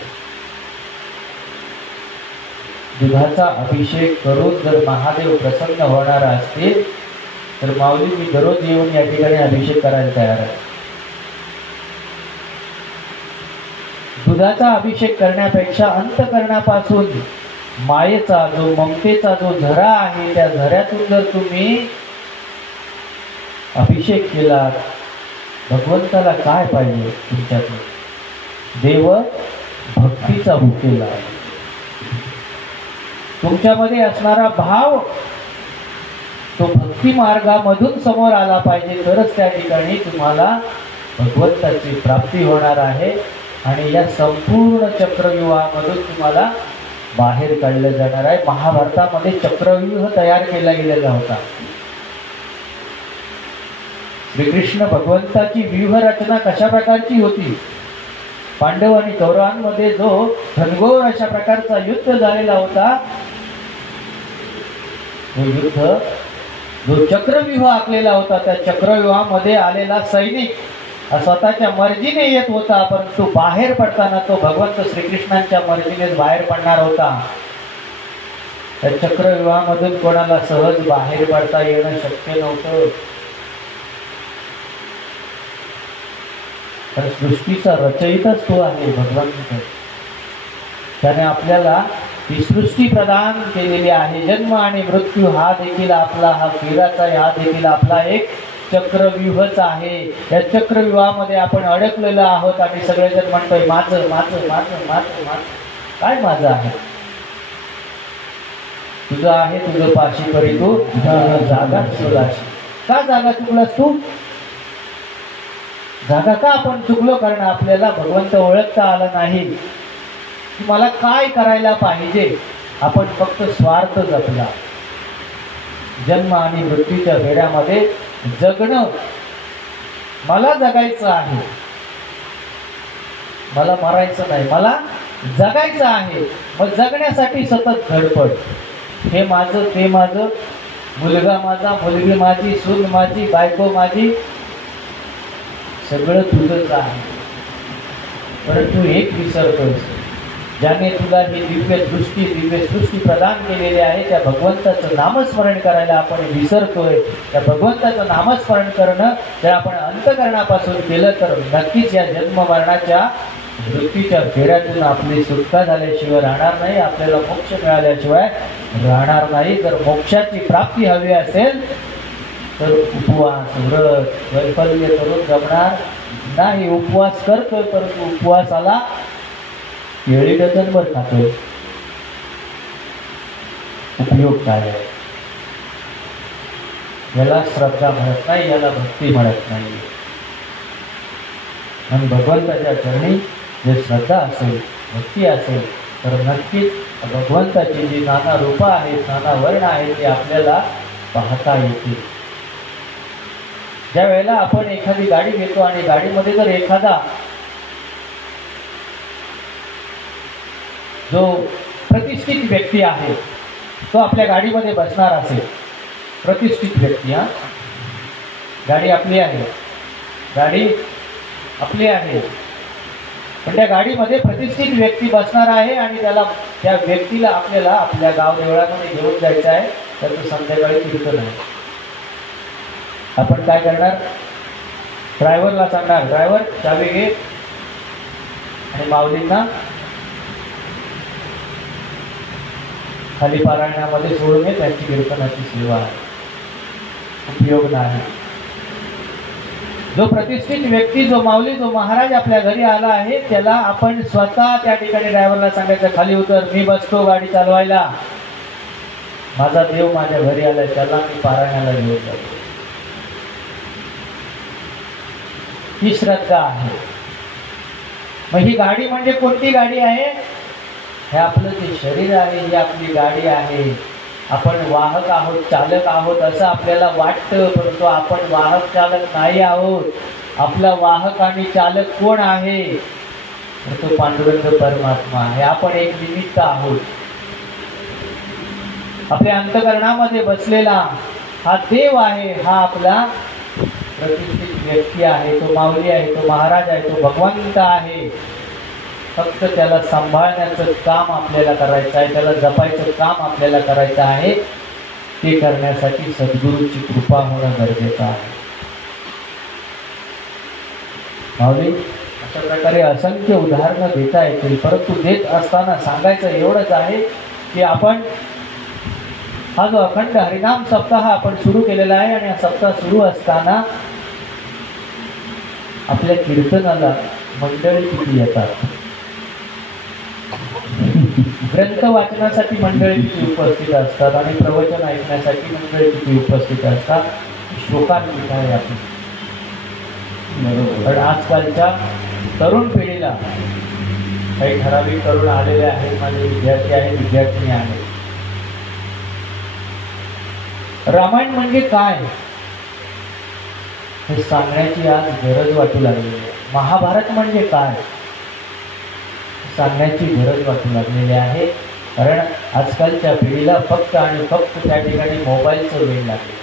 दुधाचा अभिषेक करून जर महादेव प्रसन्न होणार असतील तर माऊली मी दररोज येऊन या ठिकाणी अभिषेक करायला तयार आहे. दुधाचा अभिषेक करण्यापेक्षा अंतकरणापासून मायेचा जो ममतेचा जो झरा आहे त्या झऱ्यातून जर तुम्ही अभिषेक केला, भगवंताला काय पाहिजे तुमच्यातून? देव भक्तीचा भुकेला, तुमच्यामध्ये असणारा भाव तो भक्ती मार्गामधून समोर आला पाहिजे, तरच त्या ठिकाणी तुम्हाला भगवंताची प्राप्ती होणार आहे आणि या संपूर्ण चक्रव्यूहामधून तुम्हाला बाहेर काढलं जाणार आहे. महाभारतामध्ये चक्रव्यूह तयार केला गेलेला होता. श्रीकृष्ण भगवंताची व्यूह रचना कशा प्रकारची होती? पांडव आणि कौरवांमध्ये जो घनघोर अशा प्रकारचा युद्ध झालेला होता, तो युद्ध जो चक्रव्यूह आखलेला होता, त्या चक्रव्यूहामध्ये आलेला सैनिक स्वतःच्या मर्जीने येत होता, परंतु बाहेर पडताना तो भगवंत श्रीकृष्णांच्या मर्जीनेच बाहेर पडणार होता. त्या चक्रव्यूहामधून कोणाला सहज बाहेर पडता येणं शक्य नव्हतं. तर सृष्टीचा रचयिताच तो आहे भगवंत. त्याने आपल्याला ही सृष्टी प्रदान केलेली आहे. जन्म आणि मृत्यू हा देखील आपला, हा फेराचा हा देखील आपला एक चक्रव्यूहच आहे. या चक्रव्यूहामध्ये आपण अडकलेलो आहोत आणि सगळेजण म्हणतोय माझं माझं माझं माझं माझं. काय माझं आहे? तुझं आहे, तुझं पाशी परी तू जागा चुकलाशी. का जागा चुकलास तू? जागा का आपण चुकलो? कारण आपल्याला भगवंत ओळखता आला नाही की मला काय करायला पाहिजे. आपण फक्त स्वार्थ जपला. जन्म आणि मृत्यूच्या फेऱ्यामध्ये जगणं, मला जगायचं आहे, मला मरायचं नाही, मला जगायचं आहे. मग जगण्यासाठी सतत धडपड. हे माझं, ते माझं, मुलगा माझा, मुलगी माझी, सून माझी, बायको माझी, सगळं तुझंच आहे. परंतु एक विसरतोस, ज्याने तुला ही दिव्य सृष्टी प्रदान केलेली आहे, त्या भगवंताचं नामस्मरण करायला आपण विसरतोय. त्या भगवंताचं नामस्मरण करणं जर आपण अंतकरणापासून केलं तर नक्कीच या जन्म मरणाच्या मृत्यूच्या फेऱ्यातून आपली सुटका झाल्याशिवाय राहणार नाही, आपल्याला मोक्ष मिळाल्याशिवाय राहणार नाही. जर मोक्षाची प्राप्ती हवी असेल तर उपवास, व्रत, वैफल्य करून जमणार नाही. उपवास करतोय परंतु उपवासाला केळी डझनभर खातोय, उपयोग काय आहे? याला श्रद्धा म्हणत नाही, याला भक्ती म्हणत नाही. आणि भगवंताच्या चरणी जे श्रद्धा असेल, भक्ती असेल तर नक्कीच भगवंताची जी नाना रूपं आहेत, नाना वर्ण आहेत, ते आपल्याला पाहता येतील. ज्या वेळेला आपण एखादी गाडी घेतो आणि गाडीमध्ये जर एखादा जो प्रतिष्ठित व्यक्ती आहे तो आपल्या गाडीमध्ये बसणार असेल, प्रतिष्ठित व्यक्ती, गाडी आपली आहे, गाडी आपली आहे, पण त्या गाडीमध्ये प्रतिष्ठित व्यक्ती बसणार आहे आणि त्या व्यक्तीला आपल्याला आपल्या गाव देवळामध्ये घेऊन जायचं आहे. तर तो संध्याकाळी कीर्तन आहे. आपण काय करणार? ड्रायव्हरला सांगणार, ड्रायव्हर चावी घे, आणि माऊलींना खाली पारायणामध्ये सोडून घे, त्यांची कीर्तनाची सेवा आहे. उपयोग नाही. जो प्रतिष्ठित व्यक्ती, जो माऊली, जो महाराज आपल्या घरी आला आहे, त्याला आपण स्वतः त्या ठिकाणी ड्रायव्हरला सांगायचं, खाली उतर, मी बसतो गाडी चालवायला, माझा देव माझ्या घरी आलाय, त्याला मी पारायणाला घेऊन जातो. ही श्रद्धा आहे. मग ही गाडी म्हणजे कोणती गाडी आहे? हे आपलं जे शरीर आहे, ही आपली गाडी आहे. आपण वाहक आहोत, चालक आहोत असं आपल्याला वाटतं, परंतु आपण वाहक चालक नाही आहोत. आपला वाहक आणि चालक कोण आहे? तर तो पांडुरंग परमात्मा आहे. आपण एक निमित्त आहोत. आपल्या अंतकरणामध्ये बसलेला हा देव आहे, हा आपला प्रतिष्ठित व्यक्ती आहे, तो माऊली आहे, तो महाराज आहे, तो भगवंत आहे. फक्त त्याला सांभाळण्याचं काम आपल्याला करायचं आहे, त्याला जपायचं काम आपल्याला करायचं आहे. ते करण्यासाठी सद्गुरूची कृपा होणं गरजेचं आहे. माऊली अशा प्रकारे असंख्य उदाहरणं देता येतील, परंतु देत असताना सांगायचं एवढंच आहे की आपण हा जो अखंड हरिनाम सप्ताह आपण सुरू केलेला आहे आणि हा सप्ताह सुरू असताना आपल्या कीर्तनाला मंडळी किती येतात, ग्रंथ वाचनासाठी मंडळी किती उपस्थित असतात आणि प्रवचन ऐकण्यासाठी मंडळी किती उपस्थित असतात, श्लोकांकित आहे आपली. पण आजकालच्या तरुण पिढीला काही ठराविक तरुण आलेले आहेत, माझे विद्यार्थी आहेत, विद्यार्थिनी आहेत. रामायण म्हणजे काय हे सांगण्याची आज गरज वाटू लागलेली आहे. महाभारत म्हणजे काय सांगण्याची गरज वाटू लागलेली आहे. कारण आजकालच्या पिढीला फक्त आणि फक्त त्या ठिकाणी मोबाईलचं वेळ लागले.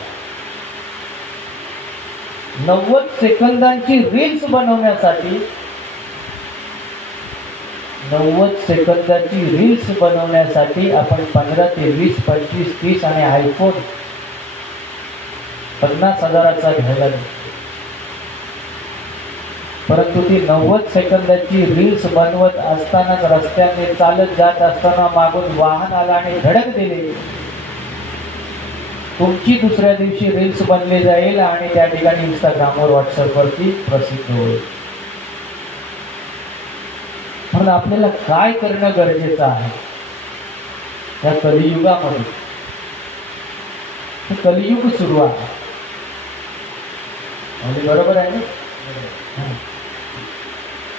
90 सेकंदांची रील्स बनवण्यासाठी 90 सेकंदाची रील्स बनवण्यासाठी आपण 15 ते 20, 25, 30 आणि आयफोन 50,000चा घ्यायला लागतो. परंतु ती 90 सेकंदाची रील्स बनवत असतानाच रस्त्याने चालत जात असताना मागून वाहन आला आणि धडक दिली, तुमची दुसऱ्या दिवशी रील्स बनली जाईल आणि त्या ठिकाणी इंस्टाग्रामवर, व्हॉट्सअपवरती प्रसिद्ध होईल. म्हणून आपल्याला काय करणं गरजेचं आहे या कलियुगामध्ये? हे कलियुग सुरू आहे, म्हणजे बरोबर आहे ना?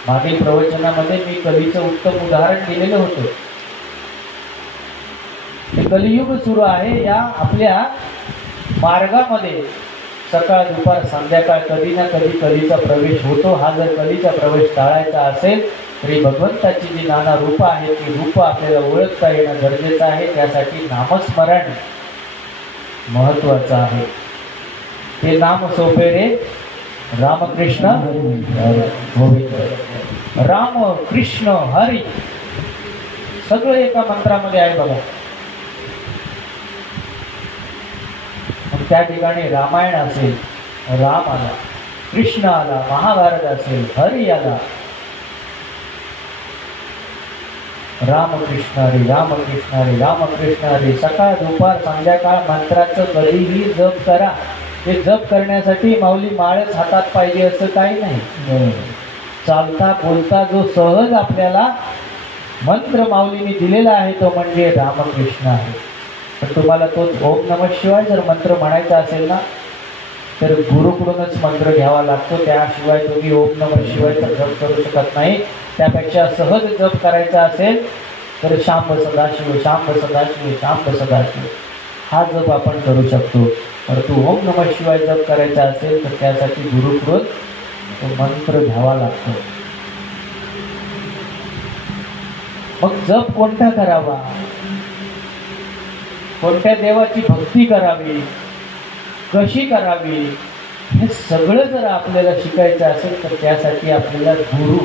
मागील प्रवचनामध्ये मी कलीचं उत्तम उदाहरण दिलेलं होतं. हे कलियुग सुरू आहे. या आपल्या मार्गामध्ये सकाळ, दुपार, संध्याकाळ कधी ना कधी कलीचा प्रवेश होतो. हा जर कलीचा प्रवेश टाळायचा असेल तरी भगवंताची जी नाना रूपं आहेत ती रूपं आपल्याला ओळखता येणं गरजेचं आहे. त्यासाठी नामस्मरण महत्वाचं आहे. ते नाम सोपे रे रामकृष्ण गोविंद. राम कृष्ण हरी सगळं एका मंत्रामध्ये आहे बघा. त्या ठिकाणी रामायण असेल, राम आला, कृष्ण आला, महाभारत असेल, हरी आला, रामकृष्ण हरी, रामकृष्ण हरी, रामकृष्ण हरी. सकाळ, दुपार, संध्याकाळ मंत्राचं कधीही जप करा. हे जप करण्यासाठी माऊली माळच हातात पाहिजे असं काही नाही. चालता बोलता जो सहज आपल्याला मंत्र माऊलीने दिलेला आहे तो म्हणजे रामकृष्ण आहे. पण तुम्हाला तो ओम नमः शिवाय जर मंत्र म्हणायचा असेल ना तर गुरुकडूनच मंत्र घ्यावा लागतो. त्याशिवाय तुम्ही ओम नमः शिवायचा जप करू शकत नाही. त्यापेक्षा सहज जप करायचा असेल तर शांब सदाशिव, शांब सदाशिव, शांब सदाशिव हा जप आपण करू शकतो. परंतु ओम नमः शिवाय जप करायचा असेल तर त्यासाठी गुरुकडून तो मंत्र घ्यावा लागतो. मग जप कोणता करावा, कोणत्या देवाची भक्ती करावी, कशी करावी हे सगळं जर आपल्याला शिकायचं असेल तर त्यासाठी आपल्याला गुरु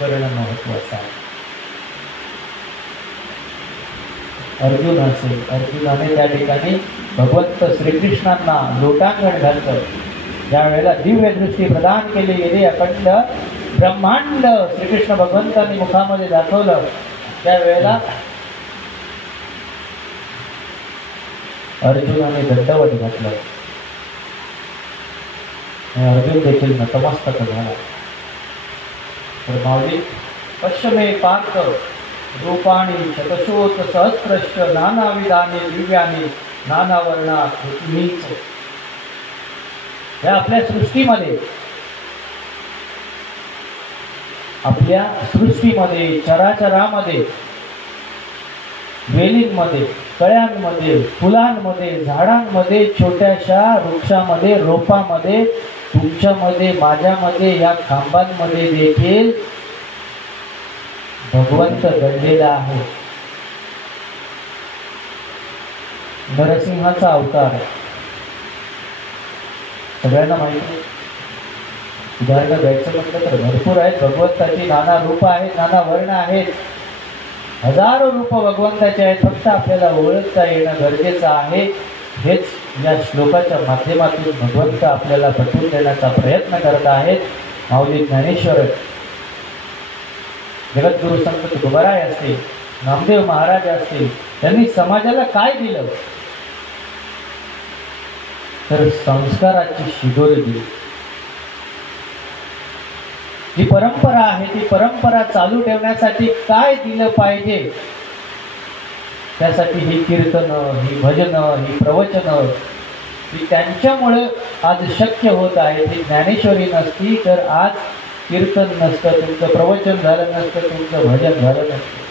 करणं महत्वाचं आहे. अर्जुन असेल, अर्जुनाने त्या ठिकाणी भगवंत श्रीकृष्णांना लोटांगण घातलं. ज्या वेळेला दिव्य दृष्टी प्रदान केली गेली, अखंड ब्रह्मांड श्रीकृष्ण भगवंतांनी मुखामध्ये दाखवलं, त्यावेळेला अर्जुनाने दंडवत घातलं. अर्जुन देखील नतमस्तक झाला. तर माऊली पश्चिमे पार्थ रूपाणी शतशोत सहस्रश्च नानाविधाने दिव्याने नानावर्णा पृथ्वीच. या आपल्या सृष्टीमध्ये चराचरामध्ये, वेलींमध्ये, कळ्यांमध्ये, फुलांमध्ये, झाडांमध्ये, छोट्याशा वृक्षामध्ये, रोपामध्ये, तुमच्यामध्ये, माझ्यामध्ये, या खांबांमध्ये देखील भगवंत दडलेला आहे. नरसिंहाचा अवतार सगळ्यांना माहिती. उदाहरण द्यायचं म्हटलं तर भरपूर आहेत. भगवंताची नाना रूप आहेत, नाना वर्ण आहेत, हजारो रूप भगवंताचे आहेत. फक्त आपल्याला ओळखता येणं गरजेचं आहे. हेच या श्लोकाच्या माध्यमातून भगवंत आपल्याला पटवून देण्याचा प्रयत्न करत आहेत. माऊली ज्ञानेश्वर जगद्गुरु संत तुकोबाराय असतील, नामदेव महाराज असतील, त्यांनी समाजाला काय दिलं तर संस्काराची शिदोरी दिली. जी परंपरा आहे ती परंपरा चालू ठेवण्यासाठी काय दिलं पाहिजे, त्यासाठी ही कीर्तनं, ही भजनं, ही प्रवचनं, ही त्यांच्यामुळे आज शक्य होत आहे. ती ज्ञानेश्वरी नसती तर आज कीर्तन नसतं, तुमचं प्रवचन झालं नसतं, तुमचं भजन झालं नसतं.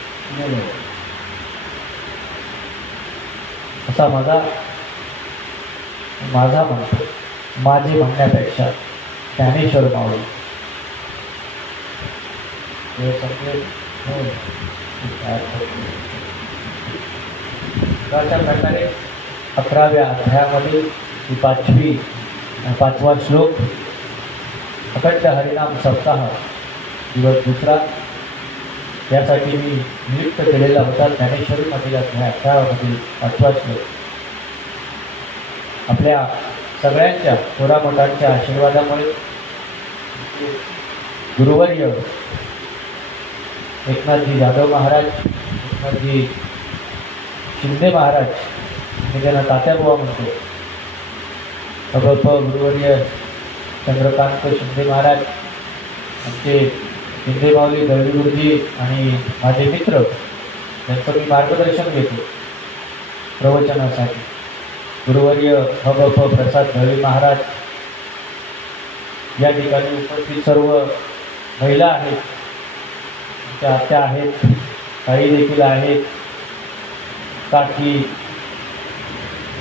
असा माझा म्हणतो, माझे म्हणण्यापेक्षा ज्ञानेश्वर माऊली अशा प्रकारे 11व्या अध्यायामधील ही 5वा श्लोक, अखंड हरिनाम सप्ताह दिवस 2, यासाठी मी नियुक्त केलेला होता. ज्ञानेश्वरीमधील अध्यायामधील 5वा श्लोक आपल्या सगळ्यांच्या थोरामोठ्यांच्या आशीर्वादामुळे गुरुवर्य एकनाथजी जाधव महाराज, एकनाथजी शिंदे महाराज, मी त्यांना तात्याबुवा म्हणतो, गुरुवर्य चंद्रकांत शिंदे महाराज, आमचे शिंदे माऊली दळवी गुरुजी आणि माझे मित्र, त्यांचं मी मार्गदर्शन घेतो प्रवचनासाठी. गुरुवर्य प्रसाद दळवी महाराज, या ठिकाणी उपस्थित सर्व महिला आहेत, त्या आत्या आहेत, काही देखील आहेत, काकी,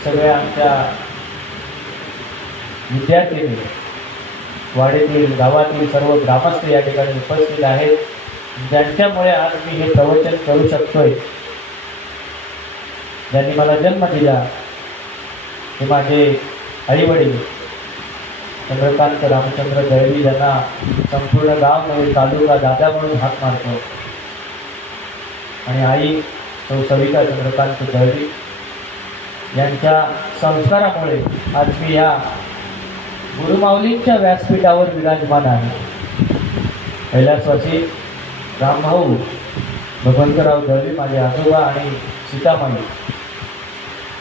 सगळ्या आमच्या विद्यार्थी, वाडीतील गावातील सर्व ग्रामस्थ या ठिकाणी उपस्थित आहेत, ज्यांच्यामुळे आज मी हे प्रवचन करू शकतोय. ज्यांनी मला जन्म दिला ते माझे आईवडील चंद्रकांत रामचंद्र दळवी, ज्यांना संपूर्ण गाव नव्हे तालुका दादा म्हणून हाक मारतो, आणि आई सौ सविता चंद्रकांत दळवी, यांच्या संस्कारामुळे आज मी या गुरुमाऊलींच्या व्यासपीठावर विराजमान आहे. कैलासवासी रामभाऊ भगवंतराव दळवी माझे आजोबा आणि सीतामाई,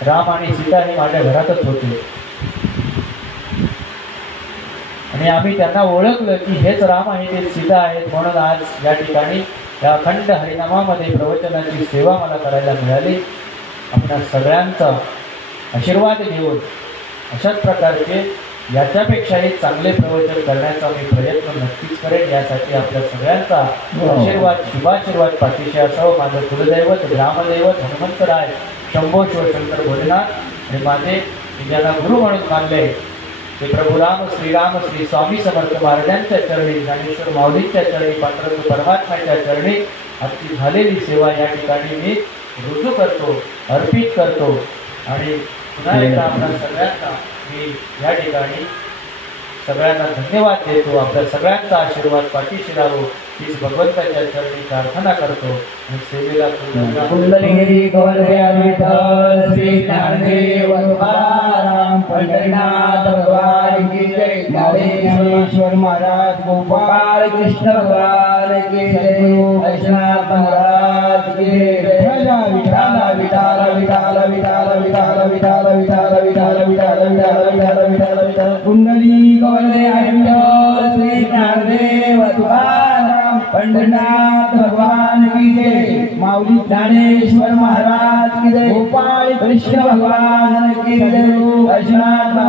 राम आणि सीता हे माझ्या घरातच होते, आणि आम्ही त्यांना ओळखलं की हेच राम आहे, ते सीता आहेत, म्हणून आज या ठिकाणी या अखंड हरिनामामध्ये प्रवचनाची सेवा मला करायला मिळाली. आपल्या सगळ्यांचा आशीर्वाद घेऊन अशाच प्रकारचे याच्यापेक्षाही चांगले प्रवचन करण्याचा मी प्रयत्न नक्कीच करेन. यासाठी आपल्या सगळ्यांचा आशीर्वाद, शुभाशीर्वाद पाठीशी असावं. माझं कुलदैवत, ग्रामदैवत हनुमंतराय शंभो शिवशंकर भोलेनाथ, आणि माझे ज्यांना गुरु म्हणून मानले ते प्रभू राम, श्रीराम, श्री स्वामी समर्थ महाराजांच्या चरणी, ज्ञानेश्वर माऊलींच्या चरणी, पांडुरंग परमात्म्याच्या चरणी आजची झालेली सेवा या ठिकाणी मी रुजू करतो, अर्पित करतो. आणि पुन्हा एकदा आपल्या सगळ्यांना मी या ठिकाणी सगळ्यांना धन्यवाद देतो. आपल्या सगळ्यांचा आशीर्वाद पाठीशी राहो हीच भगवंताच्या चरणी प्रार्थना करतो. आणि सेवेला कुंडलिनी गोवर्धन विठ्ठल श्री ज्ञानदेव तुकाराम पंढरीनाथ भगवान की जय. ज्ञानेश्वर महाराज, गोपाळ कृष्ण भगवान की जय. वैष्णव महाराज की जय. विठ्ठल विठ्ठल विठ्ठल विठ्ठल विठ्ठल विठ्ठल विठ्ठल विठ्ठल विठ्ठल विठ्ठल विठ्ठल विठ्ठल. कुंडलिनी गोवर्धन विठ्ठल श्री ज्ञानदेव तुकाराम पंढरीनाथ भगवान की जय. माऊली ज्ञानेश्वर महाराज की जय. गोपाळ कृष्ण भगवान की जय. वैष्णव